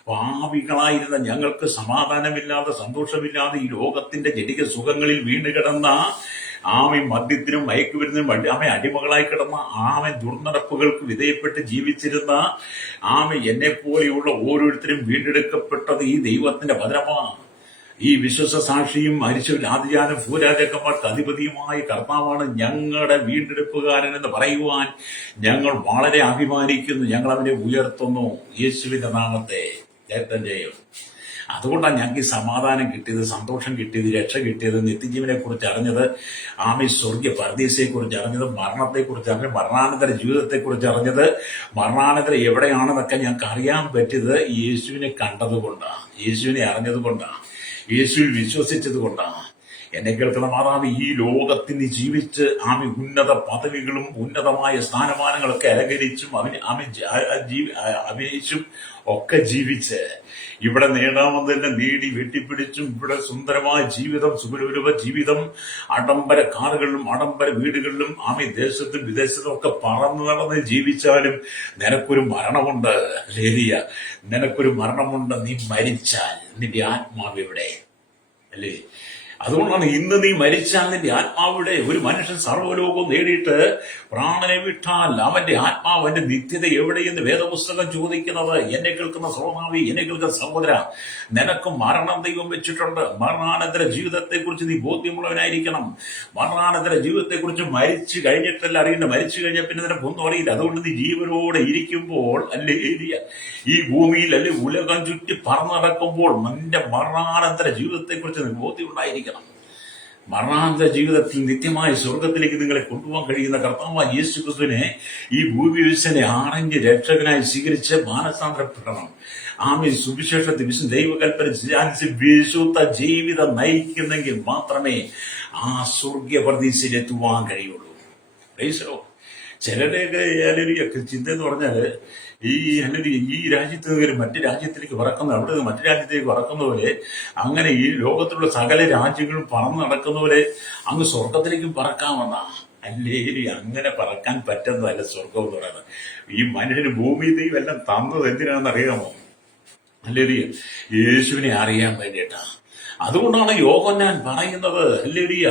പാപികളായിരുന്ന ഞങ്ങൾക്ക് സമാധാനമില്ലാതെ സന്തോഷമില്ലാതെ ഈ ലോകത്തിന്റെ ജനിക സുഖങ്ങളിൽ വീണുകിടന്ന മദ്യത്തിനും മയക്കുമരുന്നിനും അടിമകളായി കിടന്ന ദുർനടപ്പുകൾക്ക് വിധേയപ്പെട്ട് ജീവിച്ചിരുന്ന എന്നെ പോലെയുള്ള ഓരോരുത്തരും വീണ്ടെടുക്കപ്പെട്ടത് ഈ ദൈവത്തിന്റെ വചനമാണ്. ഈ വിശ്വസ സാക്ഷിയും മരിച്ചവരിൽ ആദിജാതനും ഭൂരാജകന്മാർക്ക് അധിപതിയുമായ കർത്താവാണ് ഞങ്ങളുടെ വീണ്ടെടുപ്പുകാരൻ എന്ന് പറയുവാൻ ഞങ്ങൾ വളരെ അഭിമാനിക്കുന്നു. ഞങ്ങൾ അവനെ ഉയർത്തുന്നു. യേശുവിന്റെ നാമത്തെ ജയം. അതുകൊണ്ടാണ് ഞങ്ങൾക്ക് ഈ സമാധാനം കിട്ടിയത്, സന്തോഷം കിട്ടിയത്, രക്ഷ കിട്ടിയത്, നിത്യജീവനെ കുറിച്ച് അറിഞ്ഞത്, സ്വർഗീയ പരദീസയെ കുറിച്ച് അറിഞ്ഞത്, മരണത്തെക്കുറിച്ച് അറിഞ്ഞത്, മരണാനന്തര ജീവിതത്തെ കുറിച്ച് അറിഞ്ഞത്, മരണാനന്തരം എവിടെയാണെന്നൊക്കെ ഞങ്ങൾക്ക് അറിയാൻ പറ്റിയത് യേശുവിനെ കണ്ടതുകൊണ്ടാണ്, യേശുവിനെ അറിഞ്ഞതുകൊണ്ടാണ്, യേശുവിൽ വിശ്വസിച്ചത് കൊണ്ടാണ്. എന്നെ കേൾക്കുന്ന മാതാവ്, ഈ ലോകത്തിന് ജീവിച്ച് ഉന്നത പദവികളും ഉന്നതമായ സ്ഥാനമാനങ്ങളൊക്കെ അലങ്കരിച്ചും അഭിനയിച്ചും ഒക്കെ ജീവിച്ച് ഇവിടെ നേടാമെന്നെ നേടി വെട്ടിപ്പിടിച്ചും ഇവിടെ സുന്ദരമായ ജീവിതം, സുഖരൂപ ജീവിതം, ആഡംബര കാറുകളിലും ആഡംബര വീടുകളിലും ദേശത്തും വിദേശത്തും ഒക്കെ പറന്നു നടന്ന് ജീവിച്ചാലും നിനക്കൊരു മരണമുണ്ട്. ലേലിയ, നിനക്കൊരു മരണമുണ്ട്. നീ മരിച്ചാൽ നിന്റെ ആത്മാവ് എവിടെ? അല്ലേ? അതുകൊണ്ടാണ് ഇന്ന് നീ മരിച്ചാൽ നിന്റെ ആത്മാവിടെ. ഒരു മനുഷ്യൻ സർവ്വലോകവും നേടിയിട്ട് പ്രാണനെ വിട്ടാൽ അവന്റെ ആത്മാവ്, അവന്റെ നിത്യത എവിടെയെന്ന് വേദപുസ്തകം ചോദിക്കുന്നത്. എന്നെ കേൾക്കുന്ന ശ്രോതാവി, എന്നെ കേൾക്കുന്ന സഹോദര, നിനക്ക് മരണം ദൈവം വെച്ചിട്ടുണ്ട്. മരണാനന്തര ജീവിതത്തെക്കുറിച്ച് നീ ബോധ്യമുള്ളവനായിരിക്കണം. മരണാനന്തര ജീവിതത്തെക്കുറിച്ച് മരിച്ചു കഴിഞ്ഞിട്ടല്ല അറിയേണ്ട. മരിച്ചു കഴിഞ്ഞാൽ പിന്നെ നിനക്കൊന്നും അറിയില്ല. അതുകൊണ്ട് നീ ജീവനോടെ ഇരിക്കുമ്പോൾ, അല്ലേ ഈ ഭൂമിയിൽ, അല്ലെ ഉലകം ചുറ്റി പറന്നു നടക്കുമ്പോൾ നിന്റെ മരണാനന്തര ജീവിതത്തെക്കുറിച്ച് നിനക്ക് ബോധ്യം ഉണ്ടായിരിക്കണം. മരണാനന്തര ജീവിതത്തിൽ നിത്യമായ സ്വർഗത്തിലേക്ക് നിങ്ങളെ കൊണ്ടുപോകാൻ കഴിയുന്ന കർത്താവായ യേശുക്രിസ്തുവിനെ ഈ ഭൂവിവിശനെ ആറഞ്ച് രക്ഷകനായി സ്വീകരിച്ച് മാനസാന്തരപ്പെടണം. സുവിശേഷത്തിൽ ദൈവകൽപ്പന വിശുദ്ധ ജീവിതം നയിക്കുന്നെങ്കിൽ മാത്രമേ ആ സ്വർഗീയ പ്രതീക്ഷയിലെത്തുവാൻ കഴിയുള്ളൂ. ചിലരുടെയൊക്കെ ചിന്ത എന്ന് പറഞ്ഞാല് ഈ രാജ്യത്ത് നിന്ന് മറ്റു രാജ്യത്തിലേക്ക് പറക്കുന്ന, അവിടെ നിന്ന് മറ്റു രാജ്യത്തേക്ക് പറക്കുന്നവരെ, അങ്ങനെ ഈ ലോകത്തിലുള്ള സകല രാജ്യങ്ങളും പറന്ന് നടക്കുന്നവരെ അങ്ങ് സ്വർഗത്തിലേക്കും പറക്കാമെന്നാ. അല്ലേ? അങ്ങനെ പറക്കാൻ പറ്റുന്നതല്ല സ്വർഗം എന്ന് പറയുന്നത്. ഈ മനുഷ്യന് ഭൂമി ദൈവം എല്ലാം തന്നത് എന്തിനാണെന്ന് അറിയാമോ? അല്ലേ? യേശുവിനെ അറിയാൻ വേണ്ടിയിട്ടാ. അതുകൊണ്ടാണ് യോഹന്നാൻ പറയുന്നത്, ഹല്ലേലൂയ,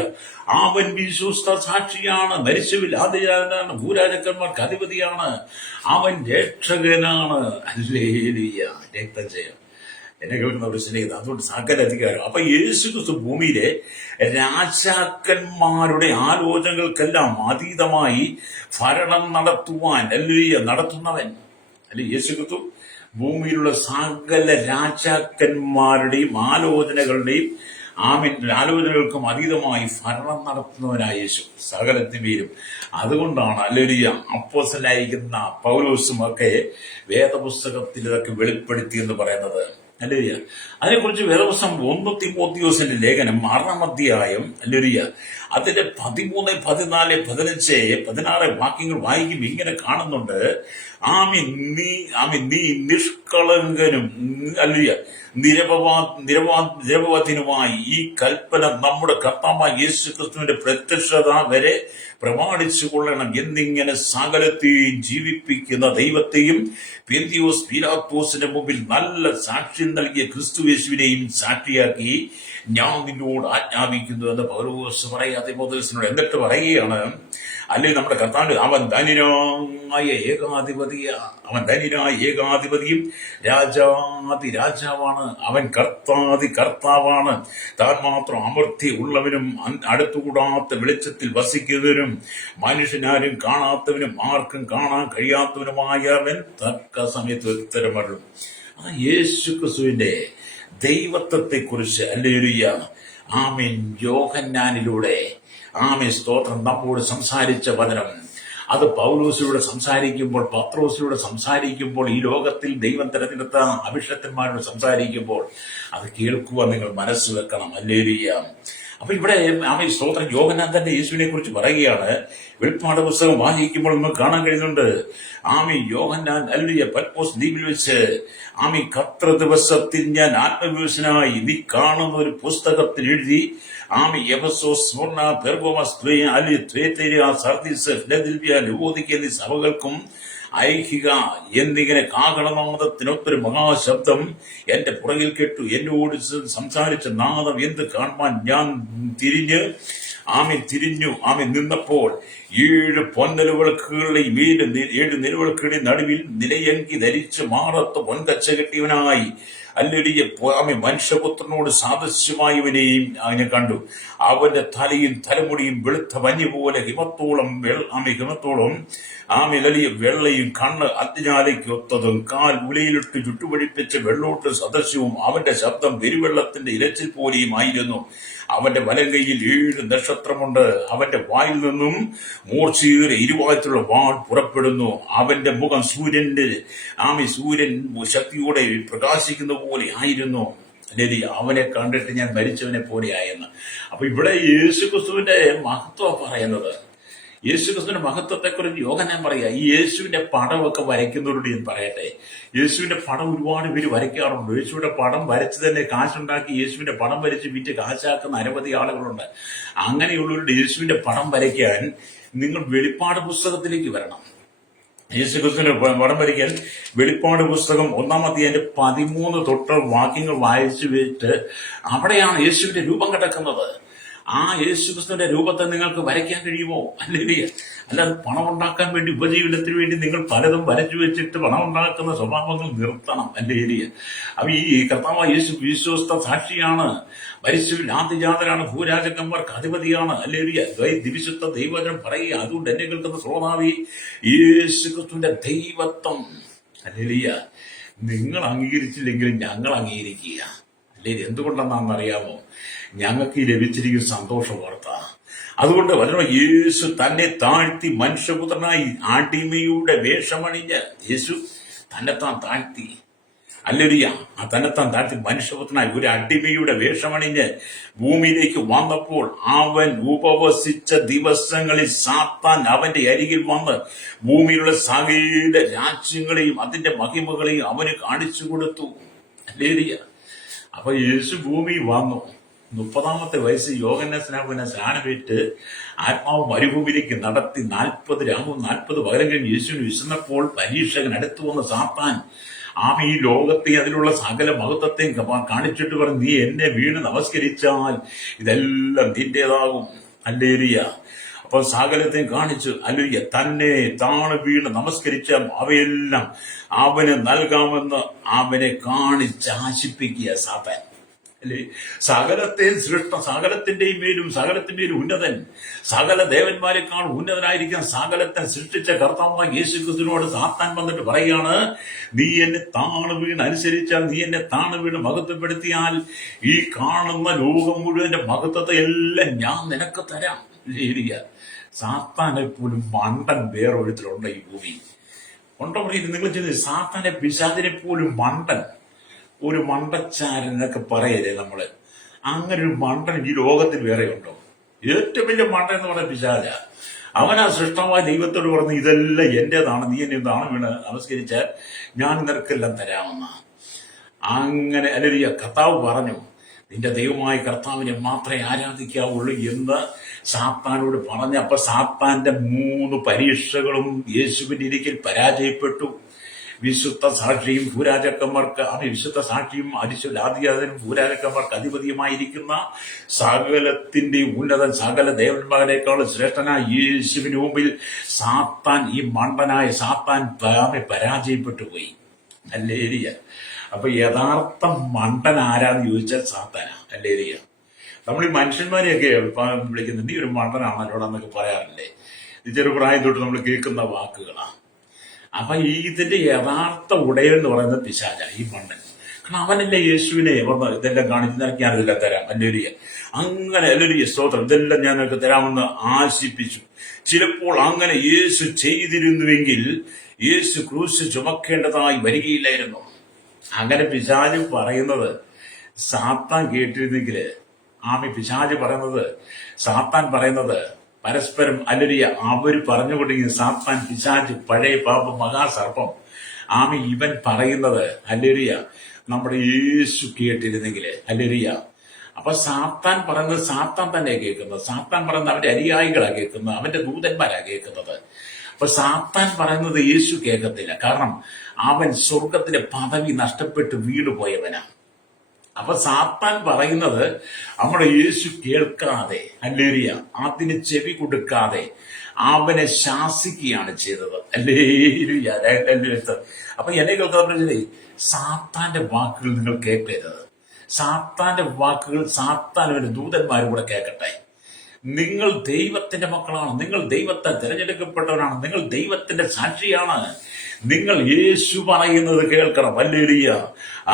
അവൻ വിശ്വസ്ത സാക്ഷിയാണ്, മരിച്ചവരിൽ ആദിജാതനാണ്, ഭൂരാജകന്മാർക്ക് അധിപതിയാണ്, അവൻ രക്ഷകനാണ്. ഹല്ലേലൂയ, രക്തജയം. എന്നെ കേൾക്കുന്ന ഒരു സ്നേഹിത. അതുകൊണ്ട് സകല അധികാരം. അപ്പൊ യേശു ക്രിസ്തു ഭൂമിയിലെ രാജാക്കന്മാരുടെ ആലോചനകൾക്കെല്ലാം അതീതമായി ഭരണം നടത്തുവാൻ നടത്തുന്നവൻ അല്ലെ യേശു ക്രിസ്തു. ഭൂമിയിലുള്ള സകല രാജാക്കന്മാരുടെയും ആലോചനകളുടെയും ആലോചനകൾക്കും അതീതമായി ഭരണം നടത്തുന്നവനായ യേശു സകലത്തിന്മേലും. അതുകൊണ്ടാണ് ഹല്ലേലൂയ അപ്പോസ്തലനായിരിക്കുന്ന പൗലോസും ഒക്കെ വേദപുസ്തകത്തിൽ ഇതൊക്കെ വെളിപ്പെടുത്തി എന്ന് പറയുന്നത്. ഹല്ലേലൂയ. അതിനെക്കുറിച്ച് വേദപുസ്തകം 1 തീമോഥെയോസിന്റെ ലേഖനം 6-ാം അധ്യായം ഹല്ലേലൂയ അതിന്റെ 13, 14, 15, 16 വാക്യങ്ങൾ വായിക്കുമ്പോൾ ഇങ്ങനെ കാണുന്നുണ്ട്. നീ നിഷ്കളങ്കനും ഹല്ലേലൂയ നിരപവാദിനുമായി ഈ കൽപ്പന നമ്മുടെ കർത്താവായ യേശു ക്രിസ്തുവിന്റെ പ്രത്യക്ഷത വരെ പ്രമാണിച്ചു കൊള്ളണം എന്നിങ്ങനെ സകലത്തെയും ജീവിപ്പിക്കുന്ന ദൈവത്തെയും പെന്തിയോസ് പീലാത്തോസിന്റെ മുമ്പിൽ നല്ല സാക്ഷ്യം നൽകിയ ക്രിസ്തുയേശുവിനെയും സാക്ഷിയാക്കി ഞാൻ നിന്നോട് ആജ്ഞാപിക്കുന്നു എന്ന് പൗലോസ് പറയാ തിമോഥെയോസിനോട്. എന്നിട്ട് പറയുകയാണ്, അല്ലെങ്കിൽ നമ്മുടെ കർത്താവ് അവൻ ധനിനായ ഏകാധിപതിയും രാജാവാണ്. അവൻ കർത്താവാണ്. താൻ മാത്രം അമർത്തി ഉള്ളവനും അടുത്തുകൂടാത്ത വെളിച്ചത്തിൽ വസിക്കുന്നവനും മനുഷ്യനാരും കാണാത്തവനും ആർക്കും കാണാൻ കഴിയാത്തവനുമായവൻ തക്ക സമയത്ത് ഉത്തരമരുളും. യേശു ക്രിസ്തുവിന്റെ ദൈവത്വത്തെ കുറിച്ച് ഹല്ലേലൂയ യോഹന്നാനിലൂടെ സ്തോത്രം നമ്മോട് സംസാരിച്ച വചനം, അത് പൗലോസിലൂടെ സംസാരിക്കുമ്പോൾ, പത്രോസിലൂടെ സംസാരിക്കുമ്പോൾ, ഈ ലോകത്തിൽ ദൈവം തിരഞ്ഞെടുത്ത അഭിഷക്തന്മാരോട് സംസാരിക്കുമ്പോൾ അത് കേൾക്കുവാൻ നിങ്ങൾ മനസ്സ് വെക്കണം. ഹല്ലേലൂയ. അപ്പൊ ഇവിടെ സ്തോത്രം യോഹന്നാൻ തന്നെ യേശുവിനെ കുറിച്ച് പറയുകയാണ്. വെളിപ്പാട് പുസ്തകം വായിക്കുമ്പോൾ നമുക്ക് കാണാൻ കഴിയുന്നുണ്ട്. യോഹന്നാൻ ഹല്ലേലൂയ പത്മോസ് ദ്വീപിൽ വെച്ച് കർത്തൃ ദിവസത്തിൽ ഞാൻ ആത്മവിവശനായി നീ കാണുന്ന ഒരു പുസ്തകത്തിൽ എഴുതി എഫെസോസ്, സ്മുർണ, പെർഗമോസ്, ത്വയത്തൈര, സർദീസ്, ഫിലദെൽഫിയ, ലവോദിക്ക എന്നീ സഭകൾക്കും ഐഹിക എന്നിങ്ങനെ കാഹളനാദത്തിനൊത്തൊരു മഹാശബ്ദം എന്റെ പുറകിൽ കേട്ടു. എന്നോട് സംസാരിച്ച നാദം എന്ത് കാണുവാൻ ഞാൻ തിരിഞ്ഞു നിന്നപ്പോൾ 7 പൊൻനിലവിളക്കുകളുടെയും 7 നിലവിളക്കുകളുടെയും നടുവിൽ നിലയങ്കി ധരിച്ച് മാറത്ത് പൊൻകച്ച കെട്ടിയവനായി മനുഷ്യപുത്രനോട് സാദൃശ്യമായവനെയും അവനെ കണ്ടു. അവന്റെ തലയും തലമുടിയും വെളുത്ത മഞ്ഞ് പോലെ ഹിമത്തോളം വെള്ളയും കണ്ണ് അഗ്നിജ്വാലയ്ക്ക് ഒത്തതും കാൽ ഉലയിലിട്ട് ചുട്ടുപടിപ്പിച്ച വെള്ളോട്ട് സദൃശ്യവും. അവന്റെ ശബ്ദം പെരുവെള്ളത്തിന്റെ ഇരച്ചിൽ പോലെയും ആയിരുന്നു. അവന്റെ വലങ്കയിൽ 7 നക്ഷത്രമുണ്ട്. അവന്റെ വായിൽ നിന്നും മൂർച്ചയേറിയ ഇരുവായത്തിലുള്ള വാൾ പുറപ്പെടുന്നു. അവന്റെ മുഖം സൂര്യൻ ശക്തിയോടെ പ്രകാശിക്കുന്ന പോലെ ആയിരുന്നു. അവനെ കണ്ടിട്ട് ഞാൻ മരിച്ചവനെ പോലെയായെന്ന്. അപ്പൊ ഇവിടെ യേശുക്രിസ്തുവിന്റെ മഹത്വം പറയുന്നത്. യേശുക്രിസ്തുവിന്റെ മഹത്വത്തെക്കുറിച്ച് യോഹന്നാൻ പറയാ. ഈ യേശുവിന്റെ പടമൊക്കെ വരയ്ക്കുന്നവരോട് ഞാൻ പറയട്ടെ, യേശുവിന്റെ പടം ഒരുപാട് പേര് വരയ്ക്കാറുണ്ട്. യേശുവിന്റെ പടം വരച്ച് തന്നെ കാശുണ്ടാക്കി യേശുവിന്റെ പടം വരച്ച് വിറ്റ് കാശാക്കുന്ന അനവധി ആളുകളുണ്ട്. അങ്ങനെയുള്ളവരുടെ യേശുവിന്റെ പടം വരയ്ക്കാൻ നിങ്ങൾ വെളിപ്പാട് പുസ്തകത്തിലേക്ക് വരണം. യേശുക്രിസ്തുവിന്റെ പടം വരയ്ക്കാൻ വെളിപ്പാട് പുസ്തകം 1-ാം അധ്യായത്തിന്റെ 13 തൊട്ട് വാക്യങ്ങൾ വായിച്ചു വെച്ചിട്ട് അവിടെയാണ് യേശുവിന്റെ രൂപം കിടക്കുന്നത്. യേശുക്രിസ്തുവിന്റെ രൂപത്തെ നിങ്ങൾക്ക് വരയ്ക്കാൻ കഴിയുമോ? അല്ലെങ്കിൽ അല്ലാതെ പണം ഉണ്ടാക്കാൻ വേണ്ടി, ഉപജീവനത്തിന് വേണ്ടി നിങ്ങൾ പലതും വരച്ചു വെച്ചിട്ട് പണം ഉണ്ടാക്കുന്ന സ്വഭാവങ്ങൾ നിർത്തണം. അല്ലെങ്കിൽ അപ്പൊ ഈ കർത്താവായ യേശു വിശ്വസ്ത സാക്ഷിയാണ്, പരിശുദ്ധ ആദിജാതനാണ്, ഭൂരാജകന്മാർക്ക് അധിപതിയാണ്. അല്ലെങ്കിൽ ദിവിശുദ്ധ ദൈവവചനം പറയുക. അതുകൊണ്ട് എന്നെ കേൾക്കുന്ന ശ്രോതാവി, യേശുക്രിസ്തുവിന്റെ ദൈവത്വം അല്ലെങ്കിൽ നിങ്ങൾ അംഗീകരിച്ചില്ലെങ്കിലും ഞങ്ങൾ അംഗീകരിക്കുക. അല്ലെങ്കിൽ എന്തുകൊണ്ടെന്നാണെന്നറിയാമോ? ഞങ്ങൾക്ക് ഈ ലഭിച്ചിരിക്കുന്ന സന്തോഷ വാർത്ത. അതുകൊണ്ട് വചനം, യേശു തന്നെ താഴ്ത്തി മനുഷ്യപുത്രനായി അടിമയുടെ വേഷമണിഞ്ഞ് യേശു തന്നെത്താൻ താഴ്ത്തി. തന്നെത്താൻ താഴ്ത്തി മനുഷ്യപുത്രനായി ഒരു അടിമയുടെ വേഷമണിഞ്ഞ് ഭൂമിയിലേക്ക് വന്നപ്പോൾ അവൻ ഉപവസിച്ച ദിവസങ്ങളിൽ സാത്താൻ അവന്റെ അരികിൽ വന്ന് ഭൂമിയിലുള്ള സകല രാജ്യങ്ങളെയും അതിന്റെ മഹിമകളെയും അവന് കാണിച്ചു കൊടുത്തു. അപ്പൊ യേശു ഭൂമി വന്നു. 30-ാമത്തെ വയസ്സ് യോഹന്നാൻ സ്നാനമേറ്റ് ആത്മാവ് മരുഭൂമിയിലേക്ക് നടത്തി 40 രാവും 40 പകലും കഴിഞ്ഞ് യേശുവിന് വിശന്നപ്പോൾ പരീക്ഷകൻ അടുത്തു വന്ന സാത്താൻ ഈ ലോകത്തെ അതിലുള്ള സകല മഹത്വത്തെയും കാണിച്ചിട്ട് പറഞ്ഞു, നീ എന്നെ വീണ് നമസ്കരിച്ചാൽ ഇതെല്ലാം നിന്റേതാകും. ഹല്ലേലൂയ. അപ്പൊ സകലത്തെയും കാണിച്ചു അല്ലെങ്കിൽ തന്നെ താണ് വീണ് നമസ്കരിച്ച അവയെല്ലാം അവന് നൽകാമെന്ന് അവനെ കാണിച്ച് ആശിപ്പിക്കുക സാത്താൻ. അല്ലേ? സകലത്തിന്റെയും മേലും ഉന്നതൻ, സകല ദേവന്മാരെക്കാൾ ഉന്നതനായിരിക്കുന്ന സകലത്തെ സൃഷ്ടിച്ച കർത്താവായ യേശു ക്രിസ്തുവിനോട് സാത്താൻ വന്നിട്ട് പറയുകയാണ്, നീ എന്നെ താണ് വീണ് അനുസരിച്ചാൽ, നീ എന്നെ താണ് വീണ് മഹത്വപ്പെടുത്തിയാൽ ഈ കാണുന്ന ലോകം മുഴുവന്റെ മഹത്വത്തെ എല്ലാം ഞാൻ നിനക്ക് തരാം. സാത്താനെ പോലും മണ്ടൻ വേറൊരുത്തിലുണ്ട് ഈ ഭൂമി. ഉണ്ടോ? നിങ്ങൾ ചെയ്യുന്നത് സാത്താനെ പിശാചിനെ പോലും മണ്ടൻ, ഒരു മണ്ടച്ചാരൻ എന്നൊക്കെ പറയല്ലേ നമ്മള്. അങ്ങനെ ഒരു മണ്ടൻ ഈ ലോകത്തിൽ വേറെ ഉണ്ടോ? ഏറ്റവും വലിയ മണ്ടൻ എന്ന് പറയുന്ന പിശാച. അവനാ സൃഷ്ടമായ ദൈവത്തോട് പറഞ്ഞു, ഇതെല്ലാം എന്റേതാണ്, നീ എന്നെ എന്താണ് വീണ് നമസ്കരിച്ചാൽ ഞാൻ നിനക്കെല്ലാം തരാമെന്ന. അങ്ങനെ അല്ലെങ്കിൽ കർത്താവ് പറഞ്ഞു, നിന്റെ ദൈവമായ കർത്താവിനെ മാത്രമേ ആരാധിക്കാവുള്ളൂ എന്ന് സാത്താനോട് പറഞ്ഞ. അപ്പൊ സാത്താന്റെ 3 പരീക്ഷകളും യേശുവിന്റെ ഇരിക്കൽ പരാജയപ്പെട്ടു. വിശുദ്ധ സാക്ഷിയും ഭൂരാജക്കന്മാർക്ക് വിശുദ്ധ സാക്ഷിയും ആദിയാതനും ഭൂരാജക്കന്മാർക്ക് അധിപതിയുമായിരിക്കുന്ന സകലത്തിന്റെ ഉന്നതൻ, സകല ദേവന്മാരെക്കാളും ശ്രേഷ്ഠനായ യേശുവിന് മുമ്പിൽ സാത്താൻ, ഈ മണ്ടനായ സാത്താൻ പരാജയപ്പെട്ടു പോയി. ഹല്ലേലൂയ. അപ്പൊ യഥാർത്ഥ മണ്ടൻ ആരാന്ന് ചോദിച്ചാൽ സാത്താനാ. ഹല്ലേലൂയ. നമ്മൾ ഈ മനുഷ്യന്മാരെയൊക്കെ വിളിക്കുന്നത്, നീ ഒരു മണ്ടനാണല്ലോടെന്നൊക്കെ പറയാറില്ലേ? ചെറുപ്രായം തൊട്ട് നമ്മൾ കേൾക്കുന്ന വാക്കുകളാ. അപ്പൊ ഇതിന്റെ യഥാർത്ഥ ഉടയൻ എന്ന് പറയുന്നത് പിശാച, ഈ മണ്ടൻ. കാരണം അവനല്ലേ യേശുവിനെ ഇതെല്ലാം കാണിച്ചു, നിനക്ക് ഞാനിതെല്ലാം തരാം, ഹല്ലേലൂയ, അങ്ങനെ ഹല്ലേലൂയ സ്തോത്രം, ഇതെല്ലാം ഞാൻ നിനക്ക് തരാമെന്ന് ആശിപ്പിച്ചു. ചിലപ്പോൾ അങ്ങനെ യേശു ചെയ്തിരുന്നുവെങ്കിൽ യേശു ക്രൂശ് ചുമക്കേണ്ടതായി വരികയില്ലായിരുന്നു. അങ്ങനെ പിശാച് പറയുന്നത് സാത്താൻ കേട്ടിരുന്നെങ്കില്, പിശാച് പറയുന്നത്, സാത്താൻ പറയുന്നത് പരസ്പരം ഹല്ലേലൂയ അവര് പറഞ്ഞുകൊണ്ടിരിക്കുന്ന സാത്താൻ, പിശാച്, പഴയ പാപം, മഹാസർപ്പം, ഇവൻ പറയുന്നത് ഹല്ലേലൂയ നമ്മുടെ യേശു കേട്ടിരുന്നെങ്കില്. ഹല്ലേലൂയ. അപ്പൊ സാത്താൻ പറയുന്നത് സാത്താൻ തന്നെ കേൾക്കുന്നത്. സാത്താൻ പറയുന്നത് അവന്റെ അനുയായികളാ കേൾക്കുന്നത്, അവന്റെ ദൂതന്മാരാ കേൾക്കുന്നത്. അപ്പൊ സാത്താൻ പറയുന്നത് യേശു കേൾക്കത്തില്ല. കാരണം അവൻ സ്വർഗത്തിലെ പദവി നഷ്ടപ്പെട്ട് വീണുപോയവനാ. അപ്പൊ സാത്താൻ പറയുന്നത് നമ്മുടെ യേശു കേൾക്കാതെ, ഹല്ലേലൂയ, അതിന് ചെവി കൊടുക്കാതെ അവനെ ശാസിക്കുകയാണ് ചെയ്തത്. ഹല്ലേലൂയ. അപ്പൊ എന്നെ കേൾക്കാതെ സാത്താന്റെ വാക്കുകൾ നിങ്ങൾ കേൾക്കരുത്. സാത്താന്റെ വാക്കുകൾ സാത്താൻ ദൂതന്മാരും കൂടെ കേൾക്കട്ടെ. നിങ്ങൾ ദൈവത്തിന്റെ മക്കളാണ്, നിങ്ങൾ ദൈവത്തെ തിരഞ്ഞെടുക്കപ്പെട്ടവരാണ്, നിങ്ങൾ ദൈവത്തിന്റെ സാക്ഷിയാണ്. നിങ്ങൾ യേശു പറയുന്നത് കേൾക്കണം. ഹല്ലേലൂയ.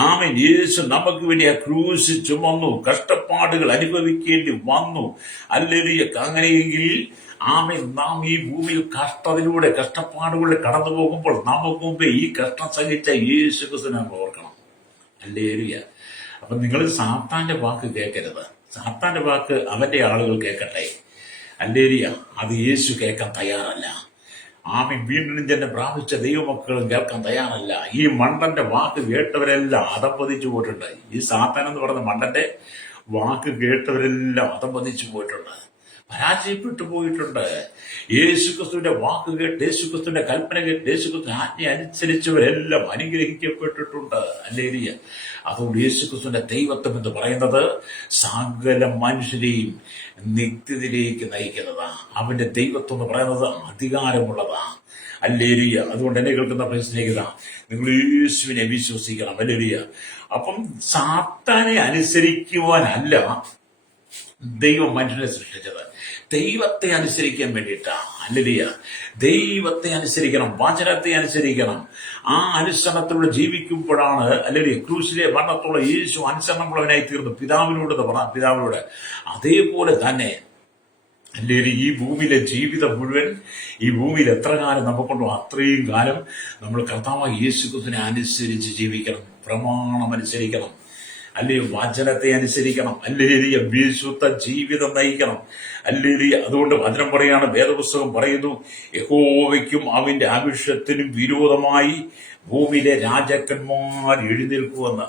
ആമേൻ. യേശു നമുക്ക് വേണ്ടി ആ ക്രൂശ് ചുമന്നു, കഷ്ടപ്പാടുകൾ അനുഭവിക്കേണ്ടി വന്നു. ഹല്ലേലൂയ. അങ്ങനെയെങ്കിൽ നാം ഈ ഭൂമിയിൽ കഷ്ടപ്പാടുകളിലൂടെ കടന്നു പോകുമ്പോൾ നമുക്ക് മുമ്പേ ഈ കഷ്ടം സഹിച്ച യേശു ക്രിസ്തുവിനെ ഓർക്കണം. ഹല്ലേലൂയ. അപ്പൊ നിങ്ങൾ സാത്താന്റെ വാക്ക് കേൾക്കരുത്. സാത്താന്റെ വാക്ക് അവന്റെ ആളുകൾ കേൾക്കട്ടെ. ഹല്ലേലൂയ. അത് യേശു കേൾക്കാൻ തയ്യാറല്ല. വീണ്ടും തന്നെ പ്രാപിച്ച ദൈവമക്കളും കേൾക്കാൻ തയ്യാറല്ല. ഈ മണ്ടന്റെ വാക്ക് കേട്ടവരെല്ലാം അതംപതിച്ചു പോയിട്ടുണ്ട്. ഈ സാത്താൻ എന്ന് പറയുന്ന മണ്ടന്റെ വാക്ക് കേട്ടവരെല്ലാം അതംപതിച്ചു പോയിട്ടുണ്ട്, പരാജയപ്പെട്ടു പോയിട്ടുണ്ട്. യേശുക്രിസ്തുവിന്റെ വാക്ക് കേട്ട്, യേശുക്രിസ്തുവിന്റെ കൽപ്പന കേട്ട്, യേശുക്രിസ്തു ആജ്ഞ അനുസരിച്ചവരെല്ലാം അനുഗ്രഹിക്കപ്പെട്ടിട്ടുണ്ട്. ഹല്ലേലൂയ. അതുകൊണ്ട് യേശുക്രിസ്തുവിന്റെ ദൈവത്വം എന്ന് പറയുന്നത് സകല മനുഷ്യരെയും നിത്യതയിലേക്ക് നയിക്കുന്നതാ. അവന്റെ ദൈവത്വം എന്ന് പറയുന്നത് അധികാരമുള്ളതാ. ഹല്ലേലൂയ. അതുകൊണ്ട് എന്നെ കേൾക്കുന്ന സ്നേഹിത, നിങ്ങൾ യേശുവിനെ വിശ്വസിക്കണം. ഹല്ലേലൂയ. അപ്പം സാത്താനെ അനുസരിക്കുവാനല്ല ദൈവം മനുഷ്യനെ സൃഷ്ടിച്ചത്, ദൈവത്തെ അനുസരിക്കാൻ വേണ്ടിയിട്ടാണ്. ഹല്ലേലൂയ. ദൈവത്തെ അനുസരിക്കണം, വചനത്തെ അനുസരിക്കണം. ആ അനുസരണത്തിലൂടെ ജീവിക്കുമ്പോഴാണ് ഹല്ലേലൂയ ക്രൂശിലെ മരണത്തോളം യേശു അനുസരണമുള്ളവനായി തീർന്നു പിതാവിനോട്. അതേപോലെ തന്നെ ഹല്ലേലൂയ ഈ ഭൂമിയിലെ ജീവിതം മുഴുവൻ, ഈ ഭൂമിയിൽ എത്ര കാലം നമുക്കുണ്ടോ അത്രയും കാലം നമ്മൾ കർത്താവായ യേശു ക്രിസ്തുവിനെ അനുസരിച്ച് ജീവിക്കണം, പ്രമാണം അനുസരിക്കണം, അല്ലെങ്കിൽ വചനത്തെ അനുസരിക്കണം, അല്ലെങ്കിൽ വിശുദ്ധ ജീവിതം നയിക്കണം. അല്ലെങ്കിൽ അതുകൊണ്ട് വചനം പറയാണ്, വേദപുസ്തകം പറയുന്നു, യഹോവയ്ക്കും അവന്റെ അഭിഷേകത്തിനും വിരോധമായി ഭൂമിയിലെ രാജാക്കന്മാർ എഴുന്നേൽക്കുമെന്ന്.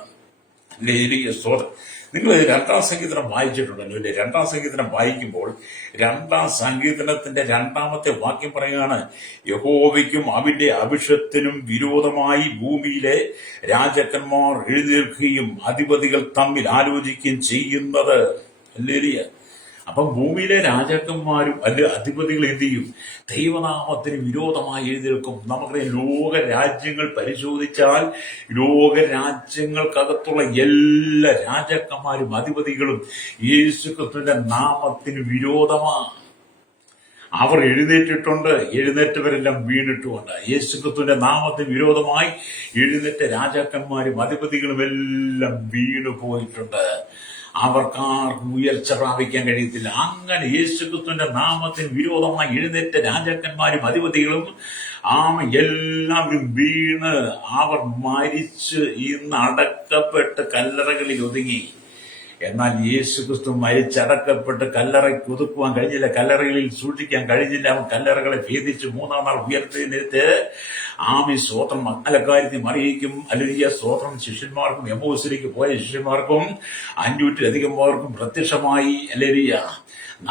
അല്ലെങ്കിൽ സ്തോത്രം. നിങ്ങൾ 2-ാം സങ്കീർത്തനം വായിച്ചിട്ടുണ്ടല്ലോ അല്ലേ? 2-ാം സങ്കീർത്തനം വായിക്കുമ്പോൾ 2-ാം സങ്കീർത്തനത്തിന്റെ 2-ാമത്തെ വാക്യം പറയുകയാണ്, യഹോവയ്ക്കും അവന്റെ അഭിഷേകത്തിനും വിരോധമായി ഭൂമിയിലെ രാജാക്കന്മാർ എഴുന്നേൽക്കുകയും അധിപതികൾ തമ്മിൽ ആലോചിക്കുകയും ചെയ്യുന്നത്. ഹല്ലേലൂയ. അപ്പം ഭൂമിയിലെ രാജാക്കന്മാരും അല്ലെ അധിപതികൾ എന്ത് ചെയ്യും? ദൈവനാമത്തിന് വിരോധമായി എഴുന്നേൽക്കും. നമുക്കറിയാം, ലോക രാജ്യങ്ങൾ പരിശോധിച്ചാൽ ലോക രാജ്യങ്ങൾക്കകത്തുള്ള എല്ലാ രാജാക്കന്മാരും അധിപതികളും യേശുക്രിസ്തുവിന്റെ നാമത്തിന് വിരോധമാണ്. അവർ എഴുന്നേറ്റിട്ടുണ്ട്, എഴുന്നേറ്റവരെല്ലാം വീണിട്ടുമുണ്ട്. യേശുക്രിസ്തുവിന്റെ നാമത്തിന് വിരോധമായി എഴുന്നേറ്റ രാജാക്കന്മാരും അധിപതികളും എല്ലാം വീണു പോയിട്ടുണ്ട്. അവർക്കാർക്കും ഉയർച്ച പ്രാപിക്കാൻ കഴിയത്തില്ല. അങ്ങനെ യേശുക്രിസ്തുവിന്റെ നാമത്തിന് വിരോധമായി എഴുന്നേറ്റ രാജാക്കന്മാരും അധിപതികളും എല്ലാവരും വീണ് അവർ മരിച്ച് ഇന്ന് അടക്കപ്പെട്ട് കല്ലറകളിൽ ഒതുങ്ങി. എന്നാൽ യേശുക്രിസ്തു മരിച്ചടക്കപ്പെട്ട് കല്ലറയ്ക്ക് ഒതുക്കുവാൻ കഴിഞ്ഞില്ല, കല്ലറകളിൽ സൂക്ഷിക്കാൻ കഴിഞ്ഞില്ല. അവൻ കല്ലറകളെ ഭേദിച്ച് മൂന്നാം നാൾ ഉയർത്തെഴുന്നേറ്റ് സ്തോത്രം മക്കളക്കാര്യത്തിൽ അറിയിക്കും. അല്ലെങ്കിൽ സ്തോത്രം ശിഷ്യന്മാർക്കും എമ്മോസിലേക്ക് പോയ ശിഷ്യന്മാർക്കും 500-ലധികം പേർക്കും പ്രത്യക്ഷമായി. അല്ലെലിയ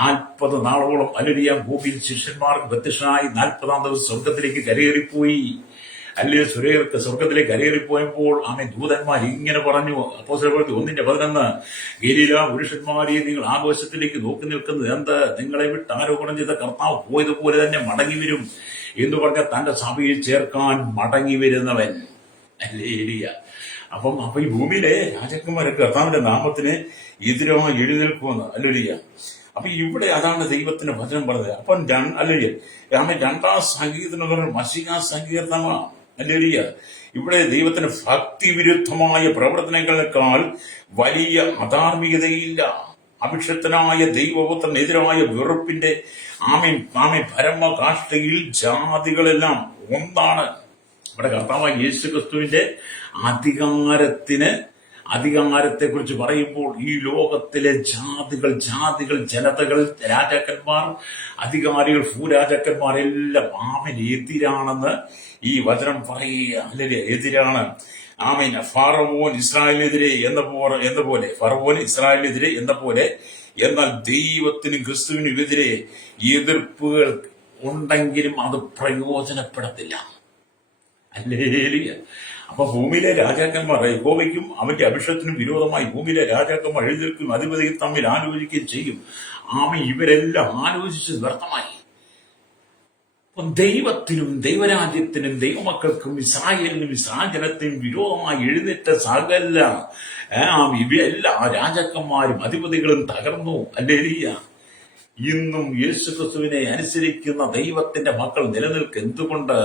40 നാളോളം അല്ലെലിയ ഭൂമിയിൽ ശിഷ്യന്മാർക്ക് പ്രത്യക്ഷമായി. 40-ാം ദിവസം സ്വർഗത്തിലേക്ക് കരയേറിപ്പോയി. അല്ലേ സ്വർഗത്തിലേക്ക് കരയേറിപ്പോയപ്പോൾ ദൂതന്മാർ ഇങ്ങനെ പറഞ്ഞു. അപ്പോസ്തലപ്രവൃത്തി 1:11, ഗലീല പുരുഷന്മാരെ, നിങ്ങൾ ആഘോഷത്തിലേക്ക് നോക്കി നിൽക്കുന്നത് എന്ത്? നിങ്ങളെ വിട്ട് ആരോപണം ചെയ്ത കർത്താവ് പോയതുപോലെ തന്നെ മടങ്ങി വരും എന്ന് പറഞ്ഞ തന്റെ സഭയിൽ ചേർക്കാൻ മടങ്ങി വരുന്നവൻ അല്ലേലിയ. അപ്പൊ ഈ ഭൂമിയിലെ രാജാക്കന്മാരൊക്കെ കർത്താവിന്റെ നാമത്തിന് എതിരായി എഴുന്നേൽക്കുമെന്ന് അല്ലേലിയ. അപ്പൊ ഇവിടെ അതാണ് ദൈവത്തിന്റെ വചനം പറഞ്ഞത്. അപ്പം അല്ലേ 2-ാം സങ്കീർത്തനം എന്ന് പറഞ്ഞാൽ മശിഹാ സങ്കീർത്തനമാണ് അല്ലേലിയ. ഇവിടെ ദൈവത്തിന് ഭക്തിവിരുദ്ധമായ പ്രവർത്തനങ്ങളെക്കാൾ വലിയ അധാർമികതയില്ല. അഭിഷക്തനായ ദൈവപുത്രനെതിരായ വെറുപ്പിന്റെ പരമകാഷ്ഠയിൽ ജാതികളെല്ലാം ഒന്നാണ്. ഇവിടെ കർത്താവായ യേശുക്രിസ്തുവിന്റെ അധികാരത്തെ കുറിച്ച് പറയുമ്പോൾ ഈ ലോകത്തിലെ ജാതികൾ, ജനതകൾ, രാജാക്കന്മാർ, അധികാരികൾ, ഭൂരാജാക്കന്മാരെല്ലാം എതിരാണെന്ന് ഈ വചനം പറയുക. അല്ലെ, എതിരാണ്. ഫറവോൻ ഇസ്രായേലിനെതിരെ എന്ന പോലെ എന്നാൽ ദൈവത്തിനും ക്രിസ്തുവിനും എതിരെ എതിർപ്പുകൾ ഉണ്ടെങ്കിലും അത് പ്രയോജനപ്പെടത്തില്ല. അല്ലേലിയ. അപ്പൊ ഭൂമിയിലെ രാജാക്കന്മാർ യഹോവയ്ക്കും അവന്റെ അഭിഷേകത്തിനും വിരോധമായി ഭൂമിയിലെ രാജാക്കന്മാർ എഴുന്നേൽക്കും, അധിപതികൾ തമ്മിൽ ആലോചിക്കുകയും ചെയ്യും. ഇവരെല്ലാം ആലോചിച്ച് വ്യർത്ഥമായി. ദൈവത്തിനും ദൈവരാജ്യത്തിനും ദൈവമക്കൾക്കും ഇസ്രായേലിനും ഇസ്രായേലത്തിനും വിരോധമായി എഴുന്നേറ്റ സകല ഇവയെല്ലാ രാജാക്കന്മാരും അധിപതികളും തകർന്നു. അല്ലേലിയ. ഇന്നും യേശുക്രിസ്തുവിനെ അനുസരിക്കുന്ന ദൈവത്തിന്റെ മക്കൾ നിലനിൽക്കുക. എന്തുകൊണ്ട്?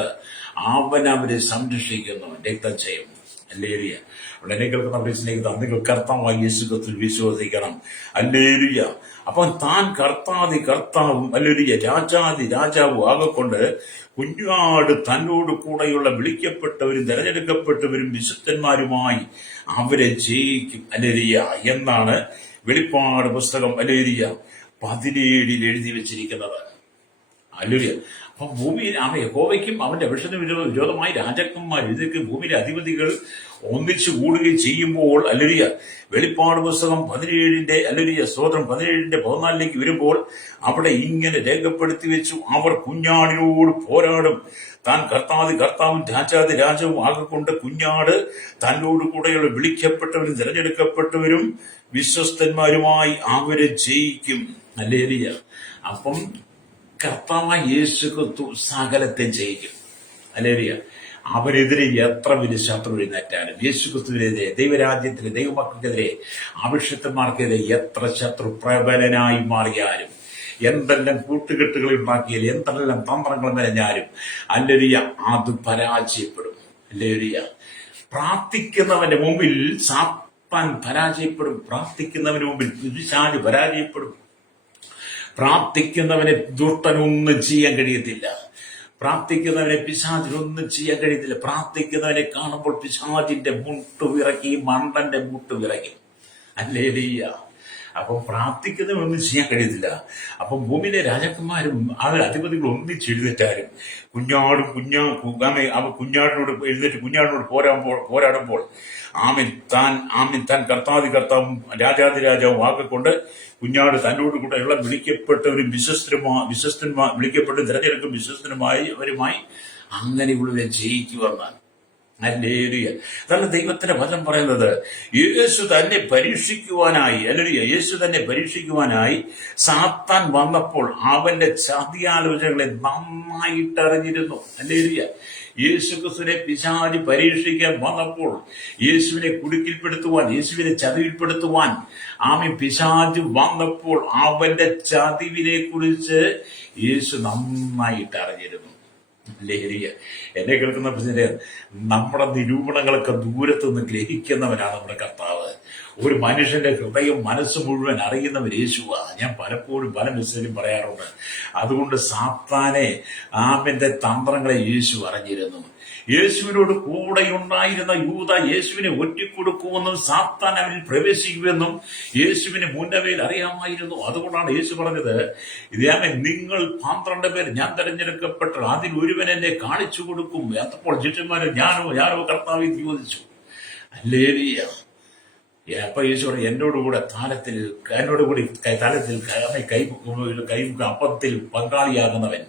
അവരെ സംരക്ഷിക്കുന്നു, രക്തം ചെയ്യും. അല്ലേലിയ. ഉടനെ കേൾക്കുന്ന സ്നേഹിത, നിങ്ങൾ കർത്താവായി യേശുക്രിസ്തുവിൽ വിശ്വസിക്കണം. അല്ലേലിയ. അപ്പം താൻ കർത്താവും അല്ലേലിയ രാജാവും ആകൊണ്ട് കുഞ്ഞാട് തന്നോട് കൂടെയുള്ള വിളിക്കപ്പെട്ടവരും തെരഞ്ഞെടുക്കപ്പെട്ടവരും വിശുദ്ധന്മാരുമായി അവരെ ജയിക്കും. അല്ലേലിയ എന്നാണ് വെളിപ്പാട് പുസ്തകം അല്ലേലിയ 17 എഴുതി വെച്ചിരിക്കുന്നത്. അല്ലേലിയ. അപ്പൊ ഭൂമിയിൽ യഹോവയ്ക്കും അവന്റെ അഭിഷേകത്തിന് വിരോധമായി രാജാക്കന്മാർ എഴുന്നേൽക്കും, ഭൂമിയിലെ അധിപതികൾ ഒന്നിച്ചു കൂടുകയും ചെയ്യുമ്പോൾ അല്ലേലിയ വെളിപ്പാട് പുസ്തകം 17 അല്ലേലിയ സ്തോത്രം 17-14 വരുമ്പോൾ അവിടെ ഇങ്ങനെ രേഖപ്പെടുത്തി വെച്ചു. അവർ കുഞ്ഞാടിനോട് പോരാടും. താൻ കർത്താവും രാജാവും ആകൊണ്ട് കുഞ്ഞാട് തന്നോട് കൂടെയുള്ള വിളിക്കപ്പെട്ടവരും തിരഞ്ഞെടുക്കപ്പെട്ടവരും വിശ്വസ്തന്മാരുമായി അവരെ ജയിക്കും. അല്ലേലിയ. അപ്പം കർത്താവായ യേശുക്രിസ്തു സകലത്തെ ജയിക്കും. അല്ലേലിയ. അവരെതിരെ എത്ര വലിയ ശത്രു എഴുന്നേറ്റാലും, യേശുക്രിസ്തുവിനെതിരെ, ദൈവരാജ്യത്തിലെ ദൈവമക്കൾക്കെതിരെ, അഭിഷിക്തന്മാർക്കെതിരെ എത്ര ശത്രു പ്രബലനായി മാറിയാലും, എന്തെല്ലാം കൂട്ടുകെട്ടുകൾ ഉണ്ടാക്കിയാലും, എന്തെല്ലാം തന്ത്രങ്ങൾ മെനഞ്ഞാലും അല്ലേലിയ അത് പരാജയപ്പെടും. അല്ലേലിയ. പ്രാർത്ഥിക്കുന്നവന്റെ മുമ്പിൽ സാത്താൻ പരാജയപ്പെടും. പ്രാർത്ഥിക്കുന്നവന്റെ മുമ്പിൽ പിശാച് പരാജയപ്പെടും. പ്രാർത്ഥിക്കുന്നവനെ ദുഷ്ടനൊന്നും ചെയ്യാൻ കഴിയത്തില്ല. പ്രാർത്ഥിക്കുന്നവനെ പിശാചിനൊന്നും ചെയ്യാൻ കഴിയത്തില്ല. പ്രാർത്ഥിക്കുന്നവനെ കാണുമ്പോൾ പിശാചിന്റെ മുട്ടുവിറക്കി, മണ്ടന്റെ മുട്ടുവിറക്കും. അല്ലേലിയ. അപ്പം പ്രാർത്ഥിക്കുന്നവനൊന്നും ചെയ്യാൻ കഴിയത്തില്ല. അപ്പം ഭൂമിയിലെ രാജാക്കന്മാരും അധിപതികൾ ഒന്നിച്ചെഴുന്നേറ്റാലും കുഞ്ഞാടിനോട് എഴുന്നേറ്റ് കുഞ്ഞാടിനോട് പോരാടുമ്പോൾ താൻ കർത്താവും രാജാവും ആകൊണ്ട് കുഞ്ഞാട് തന്നോട് കൂടെയുള്ള വിളിക്കപ്പെട്ടവരും വിശ്വസ്തന്മാർ വിളിക്കപ്പെട്ട് തിരഞ്ഞെടുക്കും വിശ്വസ്തനുമായി അവരുമായി അങ്ങനെയുള്ളവരെ ജയിക്കുമെന്ന് ഹല്ലേലൂയ. അതാണ് ദൈവത്തിന്റെ വചനം പറയുന്നത്. യേശു തന്നെ പരീക്ഷിക്കുവാനായി, ഹല്ലേലൂയ, യേശു തന്നെ പരീക്ഷിക്കുവാനായി സാത്താൻ വന്നപ്പോൾ അവന്റെ ചതിയാലോചനകളെ നന്നായിട്ട് അറിഞ്ഞിരുന്നു. ഹല്ലേലൂയ. യേശുക്രിസ്തുവിനെ പിശാചി പരീക്ഷിക്കാൻ വന്നപ്പോൾ, യേശുവിനെ കുടുക്കിൽപ്പെടുത്തുവാൻ, യേശുവിനെ ചതിവിൽപ്പെടുത്തുവാൻ പിശാചി വന്നപ്പോൾ അവന്റെ ചതിവിനെ കുറിച്ച് യേശു നന്നായിട്ട് അറിഞ്ഞിരുന്നു. ഹല്ലേലൂയ. എന്നെ കേൾക്കുന്ന പ്രശ്നം, നമ്മുടെ നിരൂപണങ്ങളൊക്കെ ദൂരത്തു നിന്ന് ഗ്രഹിക്കുന്നവനാണ് നമ്മുടെ കർത്താവ്. ഒരു മനുഷ്യന്റെ ഹൃദയം മനസ്സ് മുഴുവൻ അറിയുന്നവൻ യേശുവാ. ഞാൻ പലപ്പോഴും പല മെസ്സേജും പറയാറുണ്ട്. അതുകൊണ്ട് സാത്താനെ ആമിന്റെ തന്ത്രങ്ങളെ യേശു അറിഞ്ഞിരുന്നു. യേശുവിനോട് കൂടെയുണ്ടായിരുന്ന യൂദ യേശുവിനെ ഒറ്റിക്കൊടുക്കുമെന്നും സാത്താൻ അവനിൽ പ്രവേശിക്കുമെന്നും യേശുവിന് മുന്നമേൽ അറിയാമായിരുന്നു. അതുകൊണ്ടാണ് യേശു പറഞ്ഞത്, ഇതേ നിങ്ങൾ 12 പേർ ഞാൻ തെരഞ്ഞെടുക്കപ്പെട്ട അതിൽ ഒരുവൻ എന്നെ കാണിച്ചു കൊടുക്കും. അപ്പോൾ ശിഷ്യന്മാരെ ഞാനോ കർത്താവ് ചോദിച്ചു. ഹല്ലേലൂയ. അപ്പൊ യേശു പറഞ്ഞു, എന്നോടുകൂടി താലത്തിൽ അപ്പത്തിൽ പങ്കാളിയാകുന്നവൻ.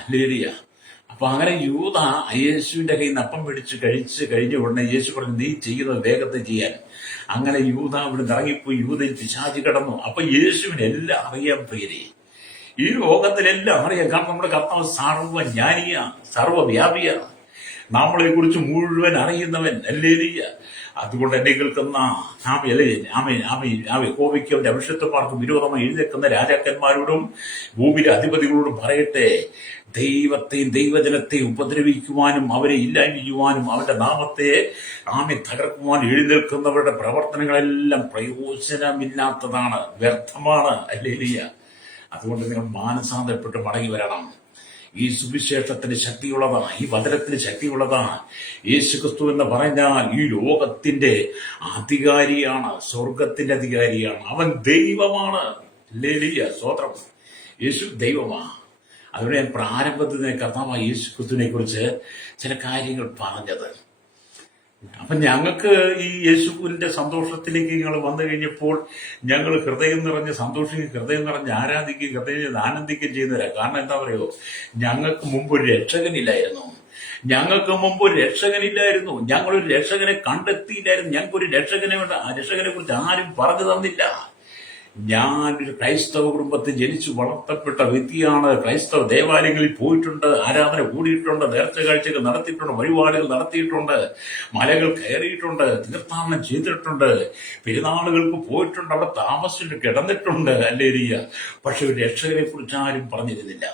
ഹല്ലേലൂയ. അപ്പൊ അങ്ങനെ യൂദ യേശുവിന്റെ കയ്യിൽ നിന്ന് അപ്പം പിടിച്ച് കഴിച്ച് കഴിഞ്ഞ ഉടനെ യേശു പറഞ്ഞു, നീ ചെയ്യുന്നത് വേഗത്തിൽ ചെയ്യാൻ. അങ്ങനെ യൂദ അവിടെ ഇറങ്ങിപ്പോയി. യൂദയിൽ പിശാചി കിടന്നു. അപ്പൊ യേശുവിന് എല്ലാം അറിയാൻ പ്രിയരെ. ഈ ലോകത്തിലെല്ലാം അറിയാം. കാരണം നമ്മുടെ കർത്താവ് സർവ്വജ്ഞാനിയ, സർവ്വവ്യാപിയാണ്, നമ്മളെ കുറിച്ച് മുഴുവൻ അറിയുന്നവൻ. ഹല്ലേലൂയ. അതുകൊണ്ട് എന്നെ കേൾക്കുന്ന യഹോവയ്ക്കും അവന്റെ അഭിഷിക്തന്മാർക്കും വിരോധമായി എഴുന്നേൽക്കുന്ന രാജാക്കന്മാരോടും ഭൂമിയിലെ അധിപതികളോടും പറയട്ടെ, ദൈവത്തെയും ദൈവജനത്തെയും ഉപദ്രവിക്കുവാനും അവരെ ഇല്ലായ്മ ചെയ്യുവാനും അവന്റെ നാമത്തെ തകർക്കുവാനും എഴുന്നേൽക്കുന്നവരുടെ പ്രവർത്തനങ്ങളെല്ലാം പ്രയോജനമില്ലാത്തതാണ്, വ്യർത്ഥമാണ്. ഹല്ലേലൂയ. അതുകൊണ്ട് നിങ്ങൾ മാനസാന്തരപ്പെട്ട് മടങ്ങി വരണം. ഈ സുവിശേഷത്തിന് ശക്തിയുള്ളതാണ്, ഈ വചനത്തിന് ശക്തിയുള്ളതാണ്. യേശുക്രിസ്തു എന്ന് പറഞ്ഞാൽ ഈ ലോകത്തിന്റെ അധികാരിയാണ്, സ്വർഗത്തിന്റെ അധികാരിയാണ്. അവൻ ദൈവമാണ്. ഹല്ലേലൂയ. സ്തോത്രം. യേശു ദൈവമാണ്. അതുകൊണ്ട് ഞാൻ പ്രാരംഭത്തിൽ തന്നെ കർത്താവായ യേശുക്രിസ്തുവിനെ കുറിച്ച് ചില കാര്യങ്ങൾ പറഞ്ഞത്. അപ്പൊ ഞങ്ങൾക്ക് ഈ യേശുവിന്റെ സന്തോഷത്തിലേക്ക് നിങ്ങൾ വന്നു കഴിഞ്ഞപ്പോൾ ഞങ്ങൾ ഹൃദയം നിറഞ്ഞ് സന്തോഷിക്കുകയും ഹൃദയം നിറഞ്ഞ് ആരാധിക്കുകയും ഹൃദയം ആനന്ദിക്കുകയും ചെയ്യുന്നവരാ. കാരണം എന്താ പറയുക, ഞങ്ങൾക്ക് മുമ്പ് ഒരു രക്ഷകനില്ലായിരുന്നു. ഞങ്ങളൊരു രക്ഷകനെ കണ്ടെത്തിയില്ലായിരുന്നു. ഞങ്ങൾക്കൊരു രക്ഷകനെ കുറിച്ച് ആരും പറഞ്ഞു തന്നില്ല. ഞാനൊരു ക്രൈസ്തവ കുടുംബത്തിൽ ജനിച്ചു വളർത്തപ്പെട്ട വ്യക്തിയാണ്. ക്രൈസ്തവ ദേവാലയങ്ങളിൽ പോയിട്ടുണ്ട്, ആരാധന കൂടിയിട്ടുണ്ട്, നേർച്ച കാഴ്ചകൾ നടത്തിയിട്ടുണ്ട്, വഴിപാടുകൾ നടത്തിയിട്ടുണ്ട്, മലകൾ കയറിയിട്ടുണ്ട്, തീർത്ഥാടനം ചെയ്തിട്ടുണ്ട്, പെരുന്നാളുകൾക്ക് പോയിട്ടുണ്ട്, അവിടെ താമസിച്ചിട്ട് കിടന്നിട്ടുണ്ട്. ഹല്ലേലൂയ. പക്ഷെ ഒരു രക്ഷകനെ കുറിച്ച് ആരും പറഞ്ഞിരുന്നില്ല.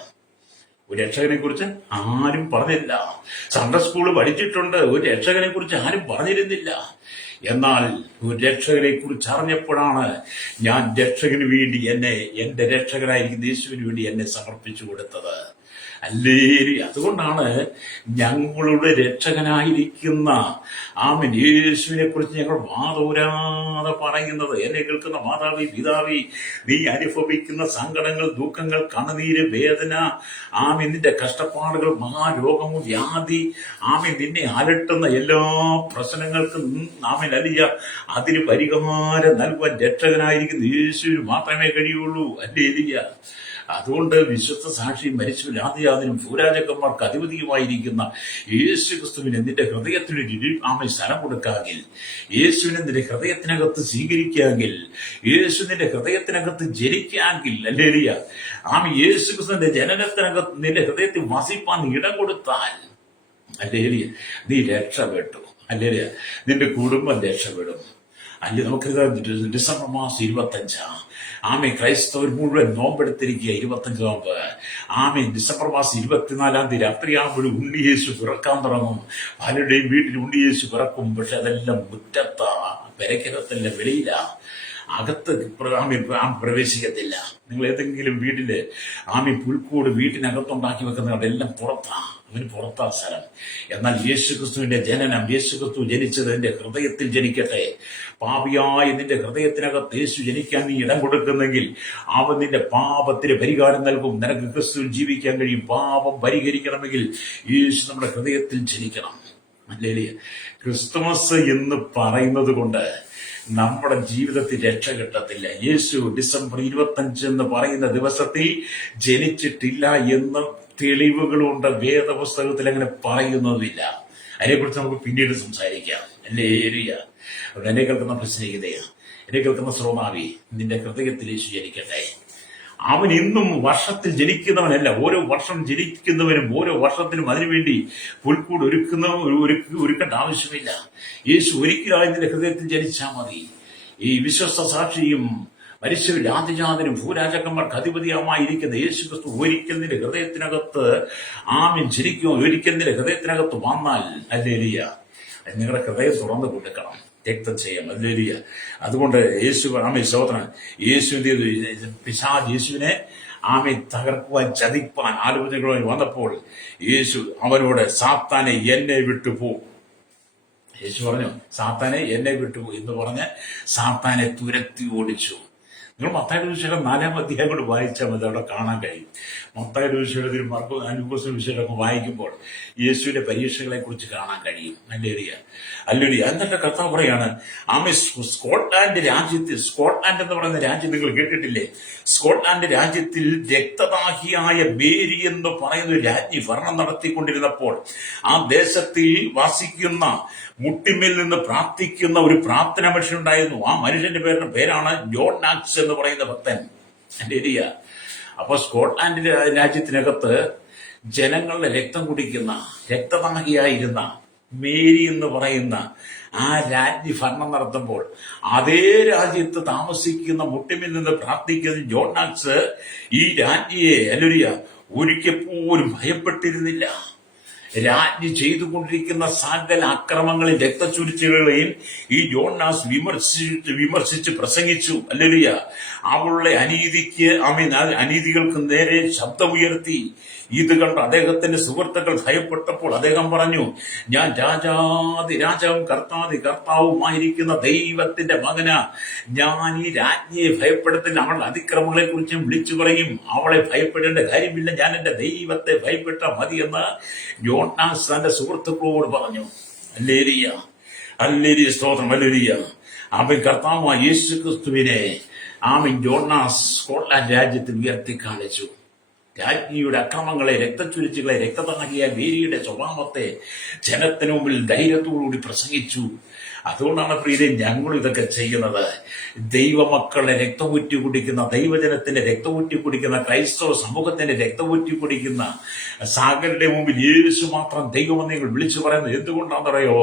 സൺഡേ സ്കൂള് പഠിച്ചിട്ടുണ്ട്, ഒരു രക്ഷകനെ കുറിച്ച് ആരും പറഞ്ഞിരുന്നില്ല. എന്നാൽ ഒരു രക്ഷകനെ കുറിച്ച് അറിഞ്ഞപ്പോഴാണ് ഞാൻ രക്ഷകന് വേണ്ടി എന്റെ രക്ഷകനായിരിക്കുന്ന യേശുവിന് വേണ്ടി എന്നെ സമർപ്പിച്ചു കൊടുത്തത്. ഹല്ലേലൂയ. അതുകൊണ്ടാണ് ഞങ്ങളുടെ രക്ഷകനായിരിക്കുന്ന യേശുവിനെ കുറിച്ച് ഞങ്ങൾ വാതോരാതെ പറയുന്നത്. എന്നെ കേൾക്കുന്ന മാതാവി, പിതാവി, നീ അനുഭവിക്കുന്ന സങ്കടങ്ങൾ, ദുഃഖങ്ങൾ, കണ്ണുനീര്, വേദന, നിന്റെ കഷ്ടപ്പാടുകൾ, മഹാരോഗവും വ്യാധി, നിന്നെ അലട്ടുന്ന എല്ലാ പ്രശ്നങ്ങൾക്കും അലിയ അതിന് പരിഹാരം നൽകുവാൻ രക്ഷകനായിരിക്കുന്ന യേശുവിന് മാത്രമേ കഴിയുള്ളൂ. ഹല്ലേലൂയ. അതുകൊണ്ട് വിശുദ്ധ സാക്ഷി മരിച്ചവൻ ആദിയാതിനും ഭൂരാജക്കന്മാർക്ക് അധിപതിയുമായിരിക്കുന്ന യേശുക്രിസ്തുവിനെ നിന്റെ ഹൃദയത്തിന് സ്ഥലം കൊടുക്കാമെങ്കിൽ, യേശുവിനെ നിന്റെ ഹൃദയത്തിനകത്ത് സ്വീകരിക്കാമെങ്കിൽ, യേശു നിന്റെ ഹൃദയത്തിനകത്ത് ജനിക്കാമെങ്കിൽ, ഹല്ലേലൂയ, യേശുക്രിസ്തുവിന്റെ ജനനത്തിനകത്ത് നിന്റെ ഹൃദയത്തിൽ വസിപ്പാൻ ഇടം കൊടുത്താൽ, ഹല്ലേലൂയ, നീ രക്ഷപ്പെട്ടു. ഹല്ലേലൂയ. നിന്റെ കുടുംബം രക്ഷപ്പെടും. നമുക്ക് ഡിസംബർ മാസം 25 ക്രൈസ്തവർ മുഴുവൻ നോമ്പെടുത്തിരിക്കുക. 25 നോമ്പ്. ഡിസംബർ മാസം 24 രാത്രിയാകുമ്പോഴും ഉണ്ണിയേശു പിറക്കാൻ തുടങ്ങും. പലരുടെയും വീട്ടിൽ ഉണ്ണിയേശു പിറക്കും. പക്ഷെ അതെല്ലാം മുറ്റത്താ, പെരക്കകത്തല്ല, വെളിയിലാ. അകത്ത് പ്രവേശിക്കത്തില്ല. നിങ്ങൾ ഏതെങ്കിലും വീട്ടില് പുൽക്കൂട് വീട്ടിനകത്തുണ്ടാക്കി വെക്കുന്നവരുടെ എല്ലാം പുറത്താ, അവന് പുറത്താ സ്ഥലം. എന്നാൽ യേശുക്രിസ്തുവിന്റെ ജനനം, യേശുക്രിസ്തു ജനിച്ചത് എന്റെ ഹൃദയത്തിൽ ജനിക്കട്ടെ. പാപിയായ നിന്റെ ഹൃദയത്തിനകത്ത് യേശു ജനിക്കാൻ നീ ഇടം കൊടുക്കുന്നെങ്കിൽ അവൻ നിന്റെ പാപത്തിന് പരിഹാരം നൽകും. നിനക്ക് ക്രിസ്തുവിൽ ജീവിക്കാൻ കഴിയും. പാപം പരിഹരിക്കണമെങ്കിൽ യേശു നമ്മുടെ ഹൃദയത്തിൽ ജനിക്കണം. ഹല്ലേലൂയ. ക്രിസ്തുമസ് എന്ന് പറയുന്നത് കൊണ്ട് നമ്മുടെ ജീവിതത്തിൽ രക്ഷ കിട്ടത്തില്ല. യേശു ഡിസംബർ 25 എന്ന് പറയുന്ന ദിവസത്തിൽ ജനിച്ചിട്ടില്ല എന്ന് തെളിവുകളുണ്ട്. വേദപുസ്തകത്തിൽ അങ്ങനെ പറയുന്നതില്ല. അതിനെക്കുറിച്ച് നമുക്ക് പിന്നീട് സംസാരിക്കാം. അല്ലേ ഏരിയ അവിടെ എന്നെ കേൾക്കുന്ന പ്രശ്നിക്കതയാ, എന്നെ കേൾക്കുന്ന ശ്രോതാവി, നിന്റെ ഹൃദയത്തിൽ യേശു ജനിക്കട്ടെ. അവൻ ഇന്നും വർഷത്തിൽ ജനിക്കുന്നവനല്ല, ഓരോ വർഷം ജനിക്കുന്നവനും ഓരോ വർഷത്തിനും അതിനുവേണ്ടി പുൽക്കൂട് ഒരുക്കേണ്ട ആവശ്യമില്ല. യേശു ഒരിക്കലായി നിന്റെ ഹൃദയത്തിൽ ജനിച്ചാൽ മതി. ഈ വിശ്വസ്ത സാക്ഷിയും മരിച്ചവരിൽ ആദിജാതനും ഭൂരാജാക്കന്മാർക്ക് അധിപതിയുമായിരിക്കുന്ന യേശു ക്രിസ്തു ഒരിക്കൽ നിന്റെ ഹൃദയത്തിനകത്ത് ജനിക്കുമോ, ഒരിക്കൽ നിന്റെ ഹൃദയത്തിനകത്ത് വന്നാൽ ഹല്ലേലൂയ, നിങ്ങളുടെ ഹൃദയം തുറന്നു കൊടുക്കണം, രക്തം ചെയ്യാം. ഹല്ലേലൂയ. അതുകൊണ്ട് യേശു സ്തോത്രം. പിശാച് യേശുവിനെ തകർക്കുവാൻ ചതിപ്പാൻ ആലോചനകളുമായി വന്നപ്പോൾ യേശു അവനോട് സാത്താനെ എന്നെ വിട്ടുപോ, യേശു പറഞ്ഞു സാത്താനെ എന്നെ വിട്ടുപോ എന്ന് പറഞ്ഞ് സാത്താനെ തുരത്തി ഓടിച്ചു. നിങ്ങൾ മത്തായിയുടെ വിഷയം 4-ാം അധ്യായം കൊണ്ട് വായിച്ചാൽ മതി, അവിടെ കാണാൻ കഴിയും. മത്തായിയുടെ വിഷയത്തിൽ മാർക്കോസ് വിഷയമൊക്കെ വായിക്കുമ്പോൾ യേശുവിന്റെ പരീക്ഷകളെ കുറിച്ച് കാണാൻ കഴിയും. അല്ലേലിയ. എന്നിട്ട് കർത്താവ് പറയാണ്, സ്കോട്ട്ലാൻഡ് എന്ന് പറയുന്ന രാജ്യം നിങ്ങൾ കേട്ടിട്ടില്ലേ? സ്കോട്ട്ലാൻഡ് രാജ്യത്തിൽ രക്തദാഹിയായ മേരി എന്ന് പറയുന്ന ഒരു രാജ്ഞി ഭരണം നടത്തിക്കൊണ്ടിരുന്നപ്പോൾ ആ ദേശത്തിൽ വസിക്കുന്ന മുട്ടിന്മേൽ നിന്ന് പ്രാർത്ഥിക്കുന്ന ഒരു പ്രാർത്ഥന മനുഷ്യനുണ്ടായിരുന്നു. ആ മനുഷ്യന്റെ പേരാണ് ജോൺ നാക്സ് എന്ന് പറയുന്ന ഭക്തൻ. ഹല്ലേലൂയ. അപ്പൊ സ്കോട്ട്ലാൻഡ് രാജ്യത്തിനകത്ത് ജനങ്ങളുടെ രക്തം കുടിക്കുന്ന രക്തദാഹിയായിരുന്ന മേരി എന്ന് പറയുന്ന ആ രാജ്ഞി ഭരണം നടത്തുമ്പോൾ അതേ രാജ്യത്ത് താമസിക്കുന്ന മുട്ടിന്മേൽ നിന്ന് പ്രാർത്ഥിക്കുന്ന ജോൺ നാക്സ് ഈ രാജ്ഞിയെ ഹല്ലേലൂയ ഒരിക്കൽ പോലും ഭയപ്പെട്ടിരുന്നില്ല. രാജ്ഞി ചെയ്തുകൊണ്ടിരിക്കുന്ന സകല അക്രമങ്ങളെയും രക്തച്ചൊരിച്ചിലുകളെയും ഈ ജോൺനാസ് വിമർശിച്ച് പ്രസംഗിച്ചു. ഹല്ലേലൂയ. അവളുടെ അനീതികൾക്ക് നേരെ ശബ്ദമുയർത്തി. ഇത് കണ്ട് അദ്ദേഹത്തിന്റെ സുഹൃത്തുക്കൾ ഭയപ്പെട്ടപ്പോൾ അദ്ദേഹം പറഞ്ഞു, ഞാൻ രാജാവും കർത്താവുമായിരിക്കുന്ന ദൈവത്തിന്റെ മകന, ഞാൻ ഈ രാജ്ഞിയെ ഭയപ്പെടുത്തില്ല. അവളുടെ അതിക്രമങ്ങളെ കുറിച്ചും വിളിച്ചു പറയും. അവളെ ഭയപ്പെടേണ്ട കാര്യമില്ല, ഞാൻ എന്റെ ദൈവത്തെ ഭയപ്പെട്ടാൽ മതിയെന്ന് ജോൺനാസ് തന്റെ സുഹൃത്തുക്കളോട് പറഞ്ഞു. ഹല്ലേലൂയ, ഹല്ലേലൂയ, സ്തോത്രം, ഹല്ലേലൂയ. അവൻ കർത്താവായ യേശു ക്രിസ്തുവിനെ ജോൺനാസ് സ്കോട്ട്ലാൻഡ് രാജ്യത്തിൽ ഉയർത്തി കാണിച്ചു. രാജ്ഞിയുടെ അക്രമങ്ങളെ, രക്തച്ചൊരിച്ചികളെ, രക്തദാഹിയായ മേരിയുടെ സ്വഭാവത്തെ ജനത്തിനു മുമ്പിൽ ധൈര്യത്തോടുകൂടി പ്രസംഗിച്ചു. അതുകൊണ്ടാണ് പ്രിയരെ ഞങ്ങൾ ഇതൊക്കെ ചെയ്യുന്നത്. ദൈവമക്കളെ രക്തമൂറ്റി കുടിക്കുന്ന, ദൈവജനത്തിന്റെ രക്തമൂറ്റി കുടിക്കുന്ന, ക്രൈസ്തവ സമൂഹത്തിന്റെ രക്തമൂറ്റി കുടിക്കുന്ന സാഗരുടെ മുമ്പിൽ യേശു മാത്രം ദൈവമെന്ന് നിങ്ങൾ വിളിച്ചു പറയുന്നത് എന്തുകൊണ്ടാണെന്നറിയോ?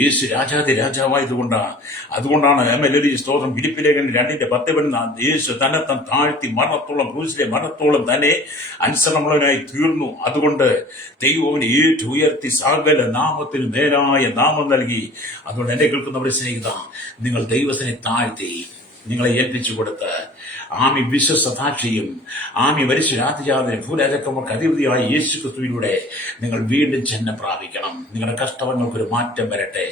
യേശു രാജാവായതുകൊണ്ടാണ്. അതുകൊണ്ടാണ് സ്തോത്രം ഫിലിപ്പിലേഖനം 2:10 യേശു തന്നെ താഴ്ത്തി മരണത്തോളം, ക്രൂശിലെ മരണത്തോളം തന്നെ അനുസരണമുള്ളവനായി തീർന്നു. അതുകൊണ്ട് ദൈവം ഉയർത്തി സകല നാമത്തിന് നേരായ നാമം നൽകി. അതുകൊണ്ട് എന്നെ കേൾക്കുന്നവരെ സ്നേഹിത, നിങ്ങൾ ദൈവത്തിനെ താഴ്ത്തി നിങ്ങളെ ഏൽപ്പിച്ചു കൊടുത്ത് വിശ്വസതാക്ഷിയും പരിശുദ്ധാധിജാതനും ഭൂരാജാക്കന്മാർക്ക് അധിപതിയായ യേശു ക്രിസ്തുവിലൂടെ നിങ്ങൾ വീണ്ടും ജന്മം പ്രാപിക്കണം. നിങ്ങളുടെ കഷ്ടങ്ങൾക്കൊരു മാറ്റം വരട്ടെ.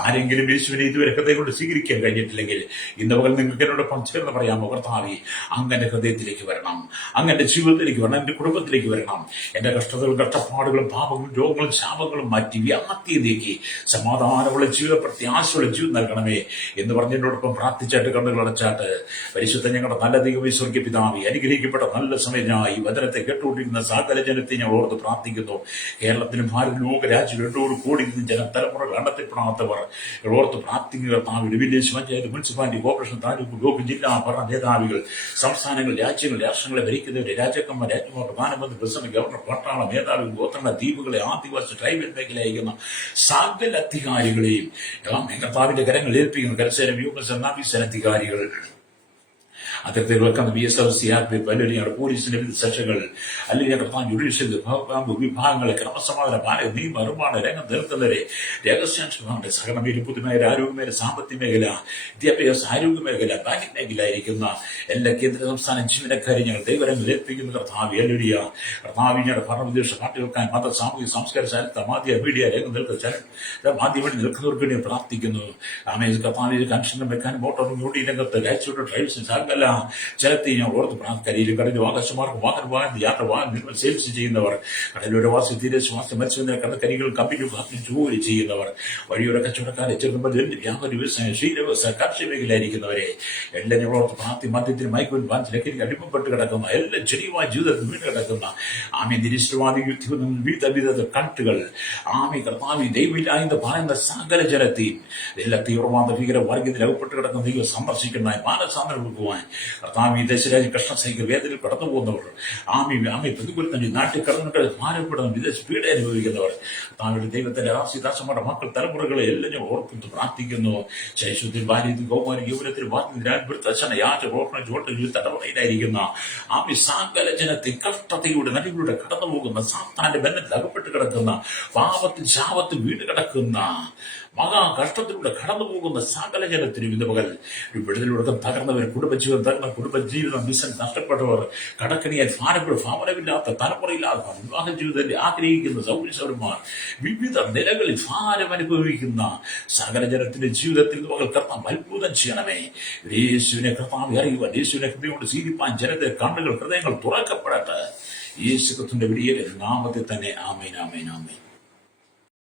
ആരെങ്കിലും യേശുവിനെ ഇതുവരെ ഹൃദയം കൊണ്ട് സ്വീകരിക്കാൻ കഴിഞ്ഞിട്ടില്ലെങ്കിൽ ഇന്ന് പകൽ നിങ്ങൾക്ക് എന്നോടൊപ്പം ചേർന്ന് പറയാമോ, കർത്താവേ അങ്ങന്റെ ഹൃദയത്തിലേക്ക് വരണം, അങ്ങന്റെ ജീവിതത്തിലേക്ക് വരണം, എന്റെ കുടുംബത്തിലേക്ക് വരണം. എന്റെ കഷ്ടതകളും കഷ്ടപ്പാടുകളും പാപങ്ങളും രോഗങ്ങളും ശാപങ്ങളും മാറ്റി വ്യാപ്തിയിലേക്ക് സമാധാനമുള്ള ജീവിത പ്രത്യാശയുള്ള ജീവിതം നൽകണമേ എന്ന് പറഞ്ഞ് എന്നോടൊപ്പം പ്രാർത്ഥിച്ചാട്ട് കണ്ണുകൾ അടച്ചാട്ട് പരിശുദ്ധ ഞങ്ങളുടെ നല്ല ദൈവമേ, സ്വർഗ്ഗീയ പിതാവേ, അനുഗ്രഹിക്കപ്പെട്ട നല്ല സമയത്തിനായി ഈ വചനത്തെ കേട്ടുകൊണ്ടിരിക്കുന്ന സകല ജനത്തെ ഞങ്ങൾ ഓർത്ത് പ്രാർത്ഥിക്കുന്നു. കേരളത്തിലും ഭാരത ലോക രാജ്യം 200 കോടി ജനതലമുറകൾ കണ്ടെത്തപ്പെടാത്തവർ ഓർത്ത് പ്രാർത്ഥിക്കുക. കർത്താവിന്റെ village, panchayat, municipality, corporation, taluk, block, ജില്ലാ ഭരണ നേതാവികൾ, സംസ്ഥാനങ്ങൾ, രാജ്യങ്ങൾ, രാഷ്ട്രങ്ങളെ ഭരിക്കുന്നവരെ, രാജാക്കന്മാർ, രാജ്യമാർ, പ്രധാനമന്ത്രി, പ്രസിഡന്റ്, ഗവർണർ, പട്ടാള മേധാവികൾ, ഗോത്രങ്ങളെ, ദ്വീപുകളെ, ആദിവാസി ട്രൈബൽ മേഖല അയക്കുന്ന സകല അധികാരികളെയും കർത്താവിന്റെ കരങ്ങൾ ഏൽപ്പിക്കുന്നു. കരസേന, വ്യോമസേന, നാവികസേന അധികാരികൾ, അതിർത്തികളൊക്കെ BSF, CRPF, പോലീസിന്റെ വിവിധ സെക്ഷനുകൾ, അല്ലെങ്കിൽ ജുഡീഷ്യൽ വിഭാഗങ്ങളെ, ക്രമസമാധാന പാലക, നിയമ നിർമ്മാണ രംഗത്ത് നിൽക്കുന്നവരെ, രഹസ്യാംശങ്ങളുടെ സഹകരണ മേഖല, പൊതുമേഖല, ആരോഗ്യമേഖല, സാമ്പത്തിക മേഖല, വിദ്യാഭ്യാസ ആരോഗ്യ മേഖല, ബാങ്കിംഗ് മേഖല ആയിരിക്കുന്ന എല്ലാ കേന്ദ്ര സംസ്ഥാന ജീവനക്കാരെ ഞങ്ങൾ ദൈവരങ്ങൾ ഏൽപ്പിക്കുന്ന. കർത്താവ് ഹല്ലേലൂയ. കർത്താവിന്റെ ഭരണവിദ്വേഷ പാർട്ടികൾക്കായി മത, സാമൂഹിക, സാംസ്കാരിക, ചരിത്ര, മീഡിയ രംഗം മാധ്യമ നിൽക്കുന്നവർക്ക് വേണ്ടി പ്രാർത്ഥിക്കുന്നു. കർത്താവിന്റെ കൺസ്ട്രക്ഷൻ, മെക്കാനിക്, മോട്ടോർ, യൂണിയൻ രംഗത്ത്, രാജ്യങ്ങളുടെ ട്രൈബ്സിന് സകല ജലത്തെ ഞാൻ ഓർത്ത് കരിയിലും കടലും ആകാശമാർക്കും വാഹനവാഹന യാത്രവാഹനം സേവിച്ച് ചെയ്യുന്നവർ, കടലൂടെ വാസി തീരശ്വാസം മത്സ്യബന്ധന കടക്കരികൾ കമ്പിക്കും ജോലി ചെയ്യുന്നവർ, വഴിയുടെ കച്ചവടക്കാരെ ചെറുപ്പം വ്യാപാര വ്യവസായം ക്ഷീര വ്യവസായ കാർഷിക മേഖലയായിരിക്കുന്നവരെ എല്ലാം ഞങ്ങളോർത്ത് മദ്യത്തിന് മയക്കുവിൽ ലഹരി അടിമപ്പെട്ട് കിടക്കുന്ന എല്ലാം ചെടിയുമായ ജീവിതത്തിൽ വീണ് കിടക്കുന്ന നിരീശ്വരവാദി വിവിധ കണ്ടുകൾ കർത്താവി ദൈവമില്ല എന്ന് പറയുന്ന സകല ജനത്തെയും എല്ലാ തീവ്രവാദ ഭീകര വർഗത്തിൽ അകപ്പെട്ട് കിടക്കുന്ന ദൈവം സന്ദർശിക്കുന്ന മാനസാന്തരം കൊടുക്കുവാൻ കർത്താവി ദേശരാജ കൃഷ്ണസൈക്യ വേദനയിൽ കടന്നു പോകുന്നവർ പ്രതികൂലത്തിൽ നാട്ടിൽ കടന്നിട്ട് ഭാരപ്പെടുന്ന വിദേശ പീഡ അനുഭവിക്കുന്നവർ കർത്താവിയുടെ ദൈവത്തിന്റെ രാശിദാസന്മാരുടെ മക്കൾ തലമുറകളെ എല്ലാം ഞാൻ ഓർക്കുന്നു പ്രാർത്ഥിക്കുന്നു. ശൈശവത്തിൽ ബാല്യത്തിൽ കൗമാര യുവനത്തിൽ തലമുറയിലായിരിക്കുന്ന സകല ജനത്തെ കഷ്ടതയുടെ നദികളുടെ കടന്നു പോകുന്ന സാത്താന്റെ ബന്ധത്തിൽ അകപ്പെട്ട് കിടക്കുന്ന പാപത്തിൽ ശാപത്തിൽ വീട് കിടക്കുന്ന മഹാ കഷ്ടത്തിലൂടെ കടന്നു പോകുന്ന സകല ജനത്തിനും ഇന്ന് പകൽ ഒരു വിടുതലൂടെ തകർന്നവർ, കുടുംബജീവിതം ബിസിനസ് നഷ്ടപ്പെട്ടവർ, കടക്കണിയാൽ ഭാരമില്ലാത്ത തലമുറയില്ലാത്ത വിവാഹ ജീവിതത്തിൽ ആഗ്രഹിക്കുന്ന സൗരന്മാർ, വിവിധ നിലകളിൽ ഭാരം അനുഭവിക്കുന്ന സകല ജനത്തിന്റെ ജീവിതത്തിൽ മകൾ കർത്താവ് അത്ഭുതം ചെയ്യണമേ. യേശുവിനെ കർത്താവ് അറിയുവാൻ, യേശുവിനെ ഹൃദയോട് സ്വീകരിപ്പാൻ ജനത്തിന്റെ കണ്ണുകൾ ഹൃദയങ്ങൾ തുറക്കപ്പെടട്ടെ. യേശു ക്രിസ്തുവിന്റെ വലിയ നാമത്തിൽ തന്നെ. ആമേൻ, ആമേൻ, ആമേൻ.